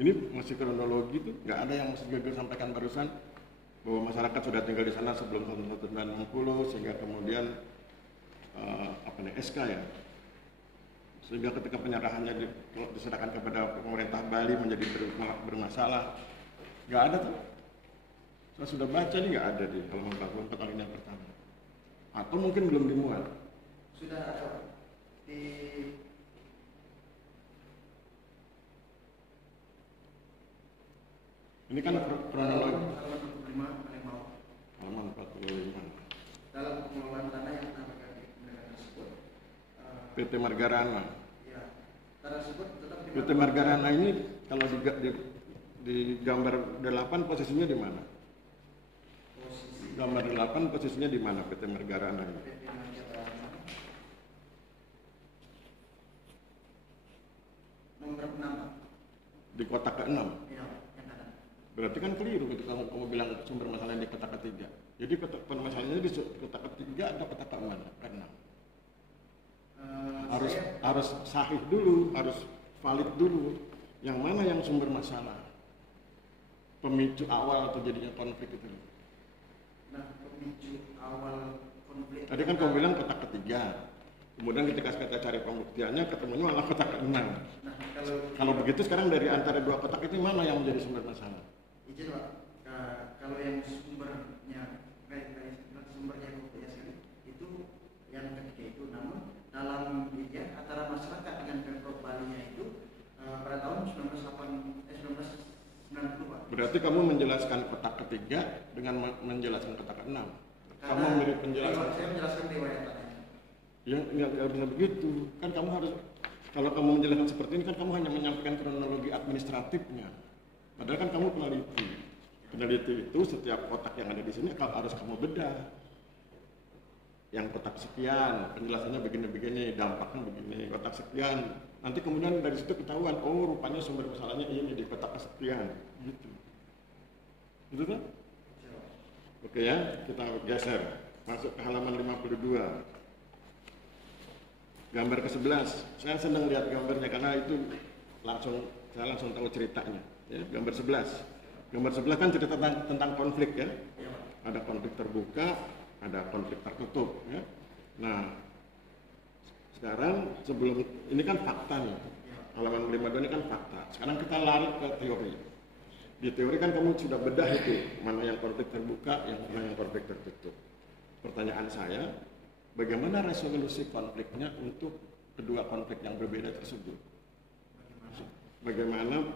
Ini masih kronologi tuh, nggak ada yang Mas Gel sampaikan barusan bahwa masyarakat sudah tinggal di sana sebelum tahun 1960 sehingga kemudian SK ya, sehingga ketika penyerahannya diserahkan kepada pemerintah Bali menjadi bermasalah. Nggak ada tuh. Saya sudah baca ini nggak ada di halaman 44 alinea pertama. Atau mungkin belum dimuat. Sudah ada di Ini kan kronologi. halaman 45 paling bawah. Halaman 45. Dalam pengelolaan tanah yang pernah berganti negara tersebut, PT Margarana. ya, tanah tersebut tetap PT Margarana ini kalau di gambar 8 posisinya di mana? posisi Gambar 8 posisinya di mana PT Margarana ini? PT Margarana nomor 6 Di kotak ke-6. ya, yang kanan. Berarti kan keliru ketika kamu bilang sumber masalahnya di kotak ketiga. Jadi kotak permasalahannya di kotak ketiga atau kotak ke-6? Harus sahih dulu, harus valid dulu. Yang mana yang sumber masalah? Pemicu awal terjadinya konflik itu. Nah, pemicu awal konflik. Tadi kan kamu bilang kotak ketiga. Kemudian ketika kita cari pembuktiannya ketemunya malah kotak ke-6. Nah, Kalau begitu sekarang dari antara dua kotak itu mana yang menjadi sumber masalah? izin Pak, kalau yang sumbernya sumbernya itu yang ketiga itu, namun dalam dia antara masyarakat dengan Pemprov Bali itu pada tahun 1990 Pak. Berarti kamu menjelaskan kotak ketiga dengan menjelaskan kotak ke-6. Kamu memberi penjelasan. Saya menjelaskan riwayat tanahnya. Ya, nggak bisa begitu. Kan kamu harus, kalau kamu menjelaskan seperti ini kan kamu hanya menyampaikan kronologi administratifnya. Padahal kan kamu peneliti. Peneliti itu setiap kotak yang ada di sini harus kamu bedah. Yang kotak sekian, penjelasannya begini-begini, dampaknya begini, kotak sekian. Nanti kemudian dari situ ketahuan, oh rupanya sumber masalahnya ini di kotak sekian. Gitu. Betul kan? Oke ya, kita geser. Masuk ke halaman 52. Gambar ke-11. Saya senang lihat gambarnya karena itu saya langsung tahu ceritanya. Ya, gambar 11. Gambar 11 kan cerita tentang konflik ya. Ada konflik terbuka, ada konflik tertutup ya. Nah, sekarang sebelum ini kan fakta nih. Halaman 52 ini kan fakta. Sekarang kita lari ke teori. Di teori kan kamu sudah bedah itu, mana yang konflik terbuka, mana yang konflik tertutup. Pertanyaan saya, bagaimana resolusi konfliknya untuk kedua konflik yang berbeda tersebut? Bagaimana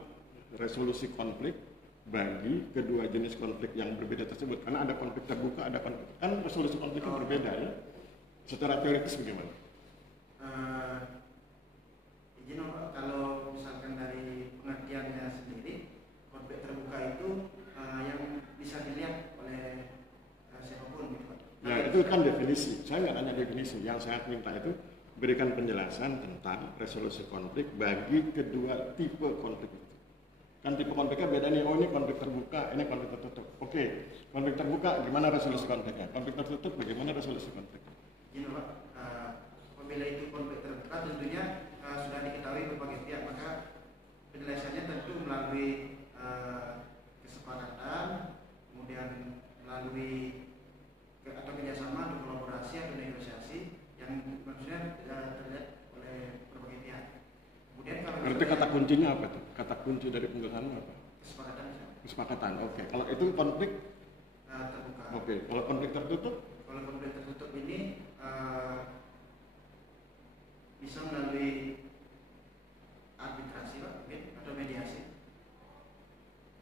resolusi konflik bagi kedua jenis konflik yang berbeda tersebut? Karena ada konflik terbuka, ada konflik, kan resolusi konfliknya berbeda ya. Secara teoritis bagaimana? Izin Pak, kalau misalkan dari pengertiannya sendiri, konflik terbuka itu yang bisa dilihat oleh siapapun gitu Pak. Ya itu kan definisi, saya nggak nanya definisi, yang saya minta itu berikan penjelasan tentang resolusi konflik bagi kedua tipe konflik itu. Kan tipe konfliknya beda nih, oh ini konflik terbuka, ini konflik tertutup. Oke, konflik terbuka gimana resolusi konfliknya? Konflik tertutup bagaimana resolusi konfliknya? Izin Pak, apabila itu konflik terbuka tentunya sudah diketahui berbagai pihak, maka penjelasannya tentu melalui kesepakatan, kemudian melalui atau kerjasama atau kolaborasi atau negosiasi yang maksudnya terlihat oleh berbagai pihak. Kemudian kalau berarti kata kuncinya apa tuh? Kata kunci dari penjelasan apa? kesepakatan Kesepakatan. Oke. Kalau itu konflik terbuka. oke. Kalau konflik tertutup Kalau konflik tertutup ini bisa melalui arbitrasi Pak, mungkin atau mediasi.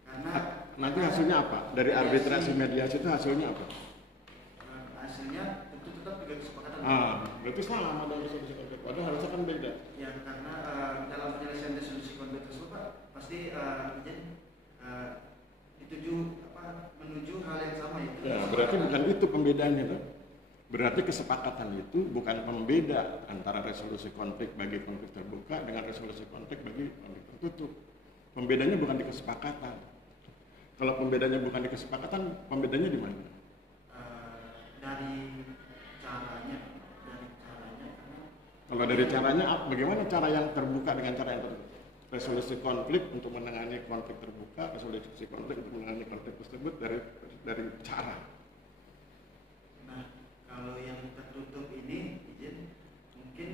Karena nanti hasilnya apa? Dari arbitrasi mediasi itu hasilnya apa? hasilnya tentu tetap juga kesepakatan. Berarti sama dengan resolusi konflik. Padahal harusnya kan beda. Ya karena dalam penyelesaian resolusi konflik tersebut Pak, pasti dituju menuju hal yang sama itu. Ya, berarti bukan itu pembedanya tuh. Berarti kesepakatan itu bukan pembeda antara resolusi konflik bagi konflik terbuka dengan resolusi konflik bagi konflik tertutup. Pembedanya bukan di kesepakatan. Kalau pembedanya bukan di kesepakatan, pembedanya di mana? Dari caranya karena Kalau dari caranya, bagaimana cara yang terbuka dengan cara yang tertutup? Resolusi konflik untuk menangani konflik terbuka, resolusi konflik untuk menangani konflik tersebut dari cara. Nah, kalau yang tertutup ini izin mungkin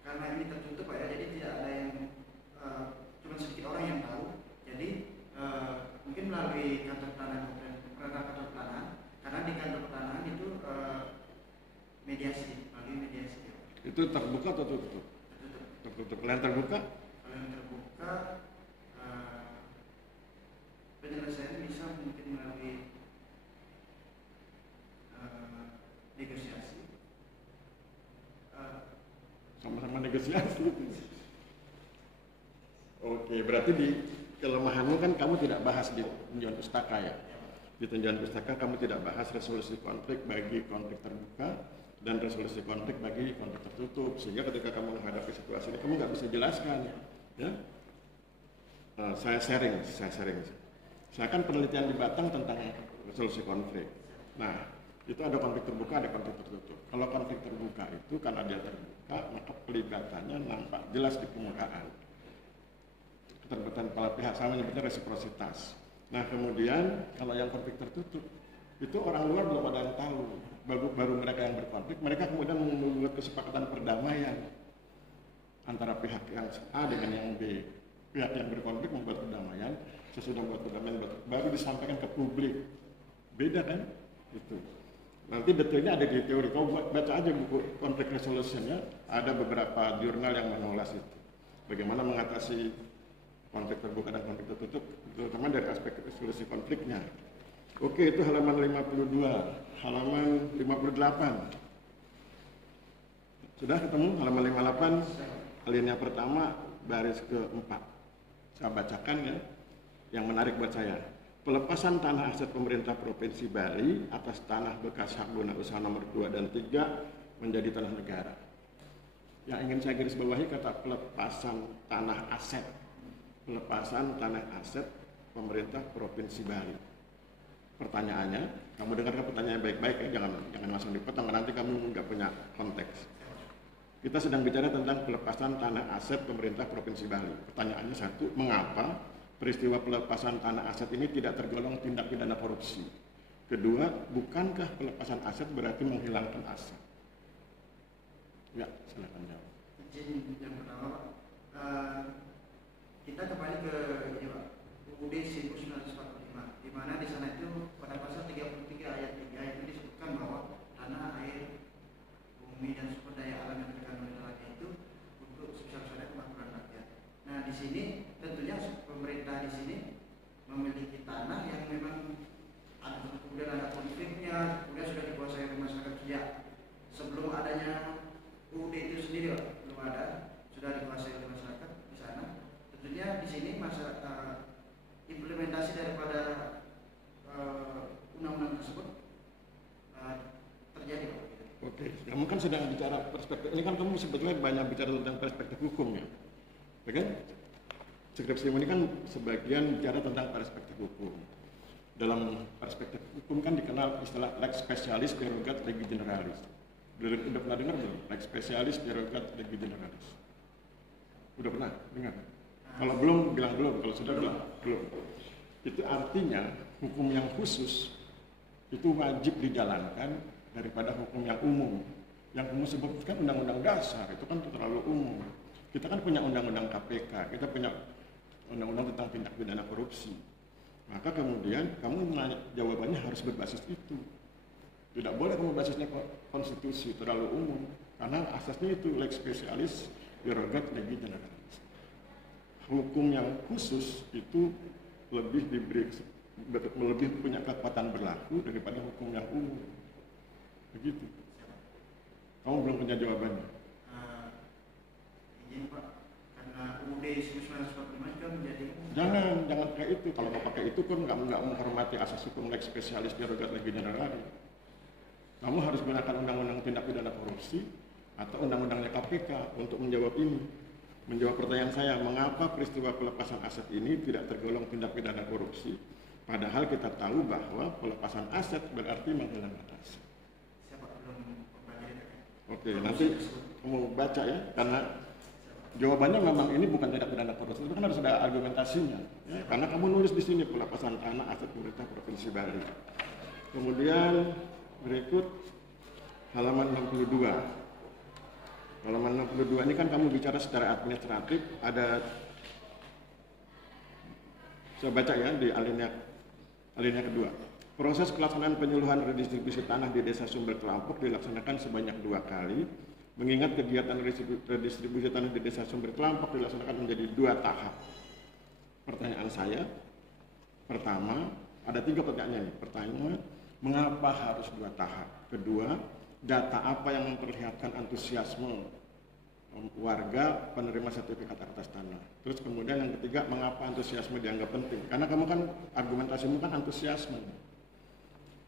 karena ini tertutup Pak ya, jadi tidak ada yang cuma sedikit orang yang tahu. Jadi mungkin melalui kantor pertanahan, karena di kantor pertanahan itu melalui mediasi. Itu terbuka atau tertutup? Tertutup. Kalau yang terbuka? Kalau yang terbuka penyelesaian bisa mungkin melalui negosiasi. Sama-sama negosiasi. Oke, berarti di kelemahanmu kan kamu tidak bahas di tinjauan pustaka ya. Di tinjauan pustaka kamu tidak bahas resolusi konflik bagi konflik terbuka dan resolusi konflik bagi konflik tertutup, sehingga ketika kamu menghadapi situasi ini kamu nggak bisa jelaskan ya. Saya sharing. Saya kan penelitian di Batang tentang resolusi konflik. Nah, itu ada konflik terbuka, ada konflik tertutup. Kalau konflik terbuka itu karena dia terbuka, maka pelibatannya nampak jelas di permukaan. Keterlibatan kepala pihak, sama menyebutnya resiprositas. Nah, kemudian kalau yang konflik tertutup, itu orang luar belum ada yang tahu. Baru mereka yang berkonflik, mereka kemudian membuat kesepakatan perdamaian antara pihak yang A dengan yang B. Pihak yang berkonflik membuat perdamaian, sesudah membuat perdamaian baru disampaikan ke publik. Beda kan? Itu. Nanti detailnya ada di teori. Kau baca aja buku konflik resolution-nya, ada beberapa jurnal yang mengulas itu. Bagaimana mengatasi konflik terbuka dan konflik tertutup, terutama dari aspek resolusi konfliknya. Oke, itu halaman 52, halaman 58. Sudah ketemu halaman 58, alinea pertama, baris keempat. Saya bacakan ya, yang menarik buat saya. Pelepasan tanah aset pemerintah Provinsi Bali atas tanah bekas hak guna usaha nomor 2 dan 3 menjadi tanah negara. Yang ingin saya garis bawahi kata pelepasan tanah aset. Pelepasan tanah aset pemerintah Provinsi Bali. Pertanyaannya, kamu dengarkan pertanyaan baik-baik ya, jangan langsung dipotong, nanti kamu nggak punya konteks. Kita sedang bicara tentang pelepasan tanah aset pemerintah Provinsi Bali. Pertanyaannya satu, mengapa peristiwa pelepasan tanah aset ini tidak tergolong tindak pidana korupsi? Kedua, bukankah pelepasan aset berarti menghilangkan aset? Ya, silakan jawab. Izin yang pertama Pak, kita kembali ke ini Pak, UUD 1945, di mana di sana itu pada pasal 33 ayat 3 itu disebutkan bahwa tanah, air, bumi dan sumber daya alam yang terkandung di dalamnya itu untuk sebesar-besarnya kemakmuran rakyat. Nah di sini tentunya pemerintah di sini memiliki tanah yang memang kemudian ada konfliknya, kemudian sudah dikuasai oleh masyarakat sejak sebelum adanya UUD itu sendiri, belum ada, sudah dikuasai oleh masyarakat di sana. Tentunya di sini masyarakat implementasi daripada undang-undang tersebut terjadi. Oke, kamu kan sedang bicara perspektif. Ini kan kamu sebetulnya banyak bicara tentang perspektif hukum ya, kan? Skripsi ini kan sebagian bicara tentang perspektif hukum. Dalam perspektif hukum kan dikenal istilah lex specialis derogat legi generalis. Udah pernah dengar belum? Lex specialis derogat legi generalis. Udah pernah dengar? Kalau belum, bilang belum. Kalau sudah, bilang belum. Itu artinya hukum yang khusus itu wajib dijalankan daripada hukum yang umum. Yang kamu sebutkan undang-undang dasar itu kan terlalu umum. Kita kan punya undang-undang KPK, kita punya undang-undang tentang tindak pidana korupsi. Maka kemudian kamu jawabannya harus berbasis itu. Tidak boleh kamu basisnya konstitusi, terlalu umum. Karena asasnya itu lex specialis derogat legi generalis. Hukum yang khusus itu lebih punya kekuatan berlaku daripada hukum yang umum. Begitu. Kamu belum punya jawabannya. Izin Pak, karena UUD 1945 kan menjadi Jangan kayak itu. Kalau mau pakai itu kan nggak menghormati asas hukum lex specialis derogat legi generalis. Kamu harus gunakan undang-undang tindak pidana korupsi atau undang-undangnya KPK untuk menjawab ini. Menjawab pertanyaan saya, mengapa peristiwa pelepasan aset ini tidak tergolong tindak pidana korupsi? Padahal kita tahu bahwa pelepasan aset berarti menghilangkan aset. Siapa belum mempelajari? Oke, nanti kamu baca ya, karena jawabannya memang ini bukan tindak pidana korupsi, itu kan harus ada argumentasinya. Ya, karena kamu nulis di sini pelepasan tanah aset pemerintah Provinsi Bali. Kemudian berikut halaman 62. Halaman 62 ini kan kamu bicara secara administratif, ada, saya baca ya di alinea kedua. Proses pelaksanaan penyuluhan redistribusi tanah di Desa Sumber Kelampok dilaksanakan sebanyak 2 kali. Mengingat kegiatan redistribusi tanah di Desa Sumber Kelampok dilaksanakan menjadi 2 tahap. Pertanyaan saya, pertama, ada 3 pertanyaan ini. Pertama, mengapa harus 2 tahap? Kedua, data apa yang memperlihatkan antusiasme warga penerima sertifikat atas tanah? Terus kemudian yang ketiga, mengapa antusiasme dianggap penting? Karena kamu kan argumentasimu kan antusiasme.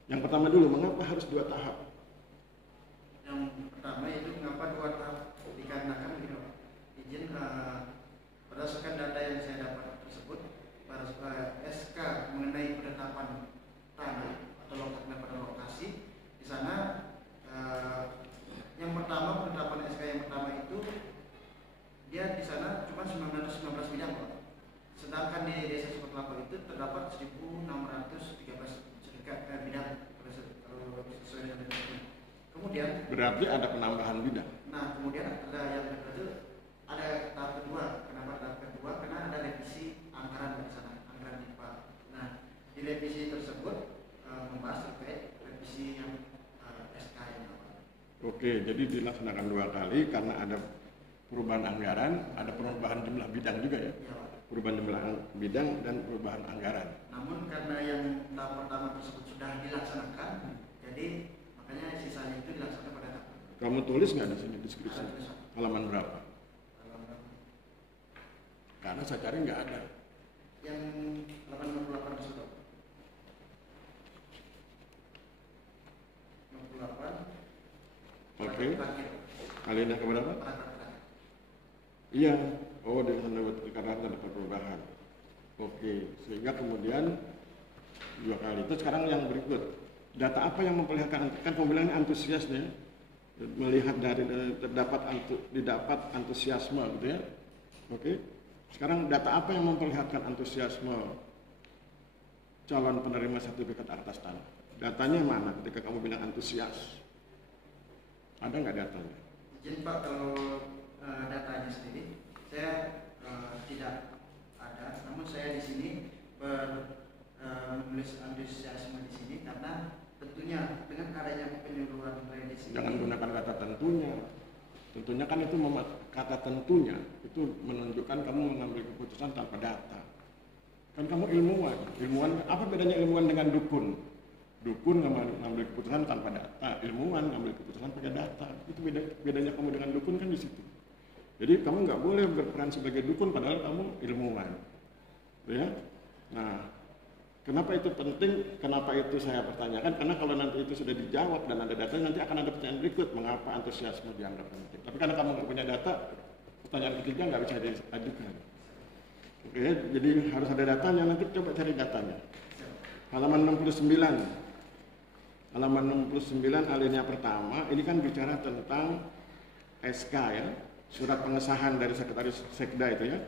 Yang pertama dulu, mengapa harus 2 tahap? Yang pertama itu mengapa 2 tahap? Dikarenakan begini, izin berdasarkan data yang saya dapat tersebut, SK mengenai penetapan tanah atau pada lokasi di sana. Yang pertama, penetapan SK yang pertama itu dia di sana cuma 919 bidang, sedangkan di Desa Sumber Kelampok itu terdapat 1.613 bidang sesuai dengan itu. Kemudian berarti ada penambahan bidang. Nah, kemudian ada yang kedua, ada tahap kedua. Kenapa tahap kedua? Karena ada revisi anggaran di sana, anggaran IPA. Nah, di revisi tersebut membahas terkait revisi yang SK yang awal. Oke, jadi dilaksanakan 2 kali karena ada perubahan anggaran, ada perubahan jumlah bidang juga ya? Ya, Pak. Perubahan jumlah bidang dan perubahan anggaran. Namun karena yang tahap pertama tersebut sudah dilaksanakan, jadi makanya sisanya itu dilaksanakan pada tahap. Kamu tulis nggak di sini deskripsi? Halaman berapa? Karena saya cari nggak ada. Yang 858 tersebut. 68. Oke. Alinea ke berapa? Paragraf terakhir. Iya. Oh, di sana karena ada perubahan. Oke. Sehingga kemudian 2 kali. Itu sekarang yang berikut. Data apa yang memperlihatkan, kan kamu bilang ini antusias ya, melihat dari didapat antusiasme gitu ya. Oke. Sekarang data apa yang memperlihatkan antusiasme calon penerima sertifikat atas tanah? Datanya mana ketika kamu bilang antusias? Ada nggak datanya? Izin Pak, kalau datanya sendiri saya tidak ada, namun saya di sini menulis antusiasme di sini karena tentunya dengan adanya penyuluhan redistribusi. Jangan gunakan kata tentunya. Tentunya kan itu kata tentunya itu menunjukkan kamu mengambil keputusan tanpa data. Kan kamu ilmuwan. Ilmuwan apa bedanya ilmuwan dengan dukun? Dukun ngambil keputusan tanpa data, ilmuwan ngambil keputusan pakai data. Itu bedanya kamu dengan dukun kan di situ. Jadi kamu nggak boleh berperan sebagai dukun padahal kamu ilmuwan, ya. Nah, kenapa itu penting? Kenapa itu saya pertanyakan? Karena kalau nanti itu sudah dijawab dan ada data, nanti akan ada pertanyaan berikut, mengapa antusiasme dianggap penting. Tapi karena kamu nggak punya data, pertanyaan ketiga nggak bisa diajukan. Oke, jadi harus ada datanya. Nanti coba cari datanya. Halaman 69. Halaman 69 alinea pertama, ini kan bicara tentang SK ya, surat pengesahan dari sekretaris Sekda itu ya.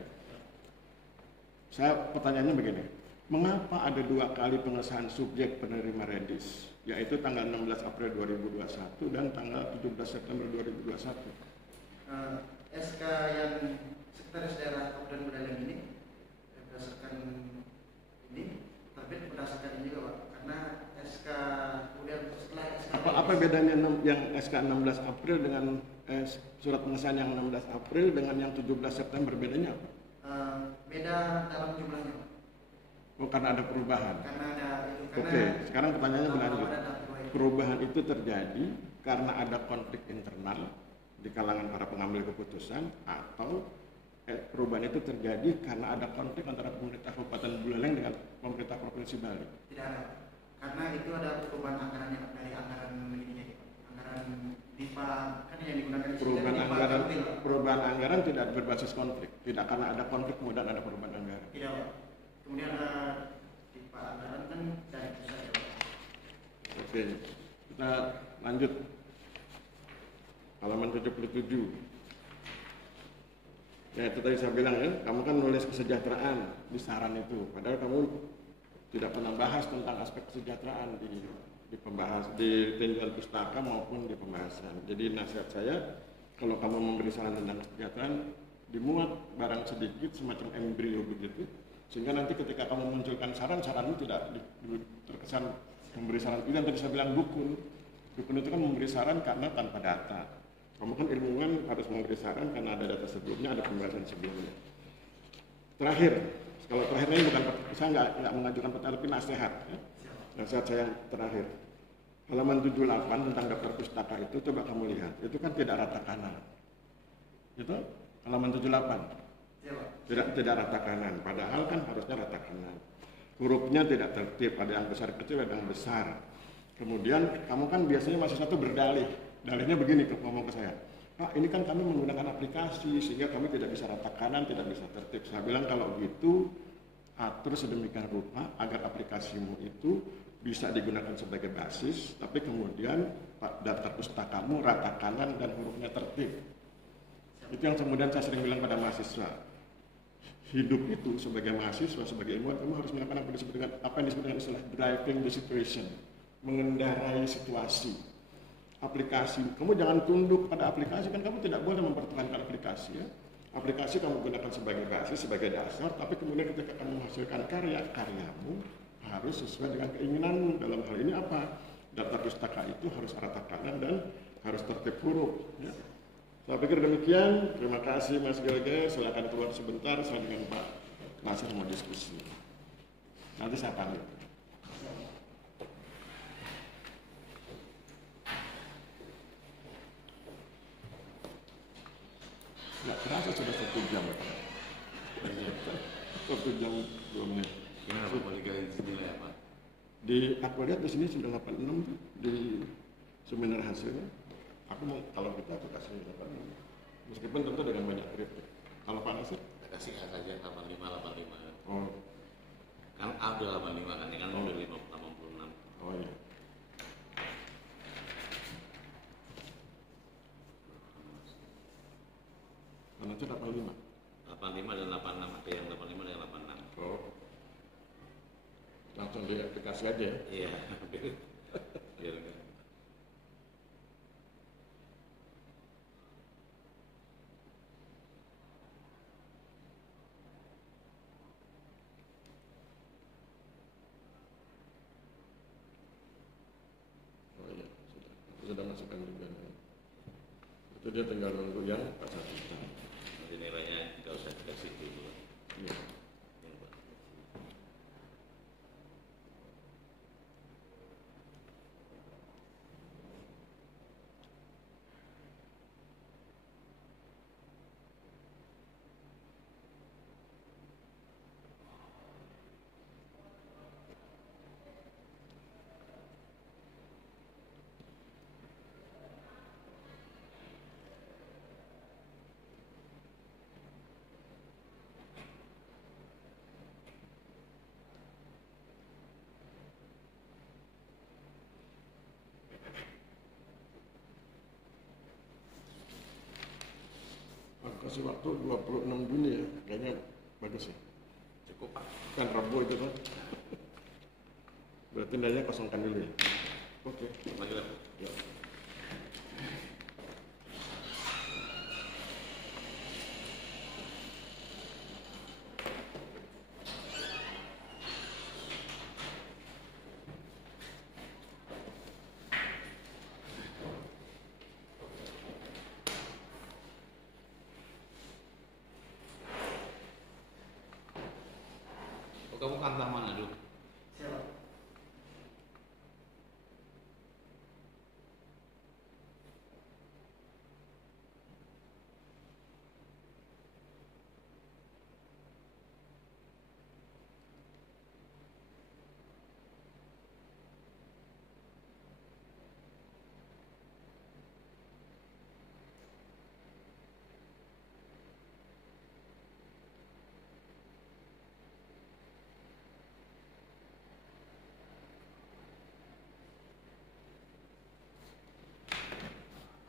Saya pertanyaannya begini, mengapa ada 2 kali pengesahan subjek penerima redis, yaitu tanggal 16 April 2021 dan tanggal 17 September 2021? SK yang sekretaris daerah Kabupaten Buleleng ini berdasarkan ini terbit berdasarkan ini juga Pak, karena SK kemudian setelah SK apa bedanya yang SK 16 April dengan surat pengesahan yang 16 April dengan yang 17 September, bedanya apa? Beda dalam jumlahnya Pak. Oh, karena ada perubahan. Karena ada itu. Oke, sekarang pertanyaannya berlanjut. Perubahan itu terjadi karena ada konflik internal di kalangan para pengambil keputusan atau perubahan itu terjadi karena ada konflik antara pemerintah Kabupaten Buleleng dengan pemerintah Provinsi Bali? Tidak ada. Karena itu ada perubahan anggarannya dari anggaran begininya Pak. Anggaran DIPA kan yang digunakan di sini. Perubahan anggaran tidak berbasis konflik. Tidak karena ada konflik kemudian ada perubahan anggaran. Tidak Pak. Kemudian ada DIPA anggaran kan dari pusat ya Pak. Oke, kita lanjut. Halaman 77. Ya itu tadi saya bilang ya, kamu kan nulis kesejahteraan di saran itu, padahal kamu tidak pernah bahas tentang aspek kesejahteraan di pembahas di tinjauan pustaka maupun di pembahasan. Jadi nasihat saya, kalau kamu memberi saran tentang kesejahteraan, dimuat barang sedikit semacam embrio begitu, sehingga nanti ketika kamu munculkan saranmu tidak terkesan memberi saran. Itu yang tadi saya bilang dukun. Dukun itu kan memberi saran karena tanpa data. Kamu kan ilmuwan harus memberi saran karena ada data sebelumnya, ada pembahasan sebelumnya. Terakhir, kalau terakhir ini bukan, saya nggak mengajukan pertanyaan, tapi nasihat. Ya. Nasihat saya yang terakhir. Halaman 78 tentang daftar pustaka itu, coba kamu lihat. Itu kan tidak rata kanan. Itu halaman 78. Tidak rata kanan, padahal kan harusnya rata kanan. Hurufnya tidak tertib, ada yang besar kecil, ada yang besar. Kemudian kamu kan biasanya mahasiswa itu berdalih. Dalihnya begini, ngomong ke saya, Pak, ini kan kami menggunakan aplikasi sehingga kami tidak bisa rata kanan, tidak bisa tertib. Saya bilang kalau gitu atur sedemikian rupa agar aplikasimu itu bisa digunakan sebagai basis, tapi kemudian daftar pustakamu rata kanan dan hurufnya tertib. Itu yang kemudian saya sering bilang pada mahasiswa. Hidup itu sebagai mahasiswa, sebagai ilmuwan, kamu harus melakukan apa yang disebut dengan istilah driving the situation, mengendarai situasi. Aplikasi, kamu jangan tunduk pada aplikasi, kan kamu tidak boleh mempertahankan aplikasi ya. Aplikasi kamu gunakan sebagai basis, sebagai dasar, tapi kemudian ketika kamu menghasilkan karyamu harus sesuai dengan keinginanmu. Dalam hal ini apa? Daftar pustaka itu harus rata kanan dan harus tertib huruf ya. Saya pikir demikian. Terima kasih Mas Gelge. Silakan keluar sebentar, saya dengan Pak Nasir mau diskusi. Nanti saya pamit. Nggak terasa sudah 1 jam. 1 jam 2 menit. Gimana Pak, boleh kalian sendiri ya Pak? Aku lihat di sini sudah 86 di seminar hasilnya. Aku mau, kalau kita aku kasih 86. Meskipun tentu dengan banyak kritik. Kalau Pak Nasir? Kita kasih A saja 85. Oh. Kan A udah 85 kan, ini kan udah 86. Oh iya. Pak Nasir 85? 85 dan 86, ada yang 85 dan yang 86. Oh. Langsung di aplikasi aja ya? Iya, biar enggak. Oh iya, sudah masukkan juga. Itu dia tinggal nunggu yang Pak Sarjito. Nanti nilainya nggak usah dikasih dulu. Iya. Ini, Pak. Aku kasih waktu 26 Juni ya, kayaknya bagus ya. Cukup, Pak. Kan Rabu itu kan. Berarti nilainya kosongkan dulu ya. Oke. Lagi lah, Bu. Ya. Oh, kamu kantah mana dulu? Siapa?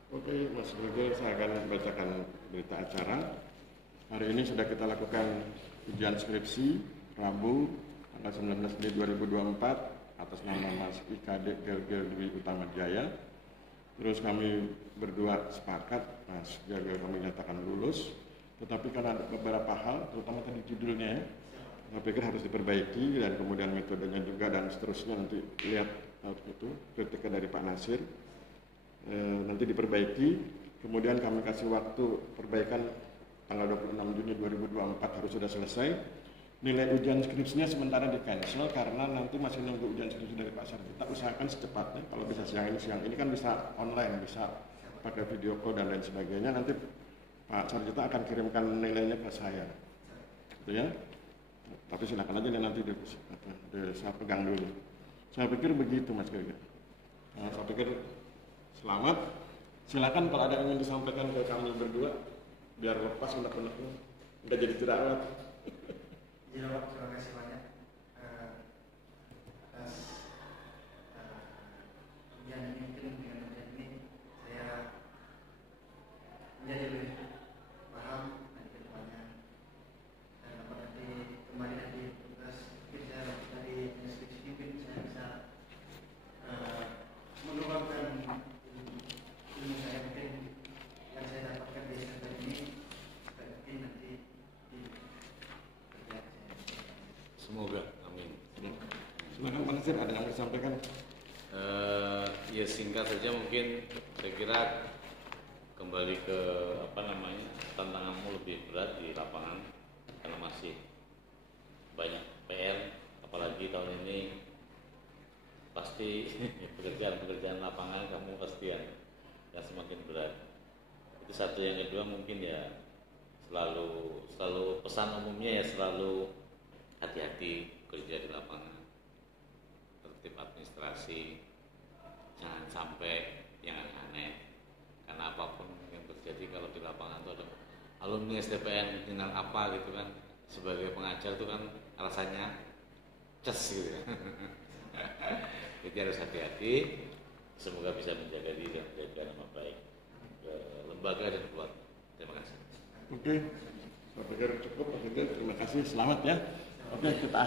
Oke, Mas Gregor, saya akan bacakan berita acara. Hari ini sudah kita lakukan ujian skripsi Rabu tanggal 19 Mei 2024 atas nama Mas IKD Gelgel Dwi Utama Jaya. Terus kami berdua sepakat Mas Gelgel kami nyatakan lulus. Tetapi karena ada beberapa hal, terutama tadi judulnya ya, saya pikir harus diperbaiki dan kemudian metodenya juga dan seterusnya nanti lihat itu kritiknya dari Pak Nasir. Nanti diperbaiki, kemudian kami kasih waktu perbaikan tanggal 26 Juni 2024 harus sudah selesai. Nilai ujian skripsinya sementara di cancel karena nanti masih nunggu ujian skripsi dari Pak Sarjito. Kita usahakan secepatnya, kalau bisa siang ini kan bisa online, bisa pakai video call dan lain sebagainya. Nanti Pak Sarjito akan kirimkan nilainya ke saya, gitu ya. Tapi silakan aja nanti saya pegang dulu. Saya pikir begitu Mas Gregor. Nah, saya pikir selamat. Silakan kalau ada yang ingin disampaikan ke kami berdua, biar lepas unek-uneknya, udah jadi jerawat. Terima kasih banyak atas ujian ini. Mungkin dengan ujian ini saya menjadi lebih paham nanti ke depannya dan apa nanti kembali nanti tugas kita dari skripsi mungkin saya bisa mengembangkan ilmu saya mungkin yang saya dapatkan di SMK ini mungkin nanti di kerja saya. Semoga, amin. Silakan Pak Nasir, ada yang mau disampaikan? Ya singkat saja mungkin saya kira kembali ke tantanganmu lebih berat di lapangan karena masih banyak PR, apalagi tahun ini pasti pekerjaan lapangan kamu pasti yang semakin berat. Itu satu. Yang kedua mungkin ya selalu pesan umumnya ya selalu hati-hati kerja di lapangan, tertib administrasi, jangan sampai yang aneh, karena apapun yang terjadi kalau di lapangan itu ada alumni STPN dengan apa gitu kan, sebagai pengajar itu kan rasanya ces gitu ya. Jadi harus hati-hati, semoga bisa menjaga diri dan menjaga nama baik ke lembaga dan keluarga. Terima kasih. Oke, saya pikir cukup. Terima kasih, selamat ya. Oke, kita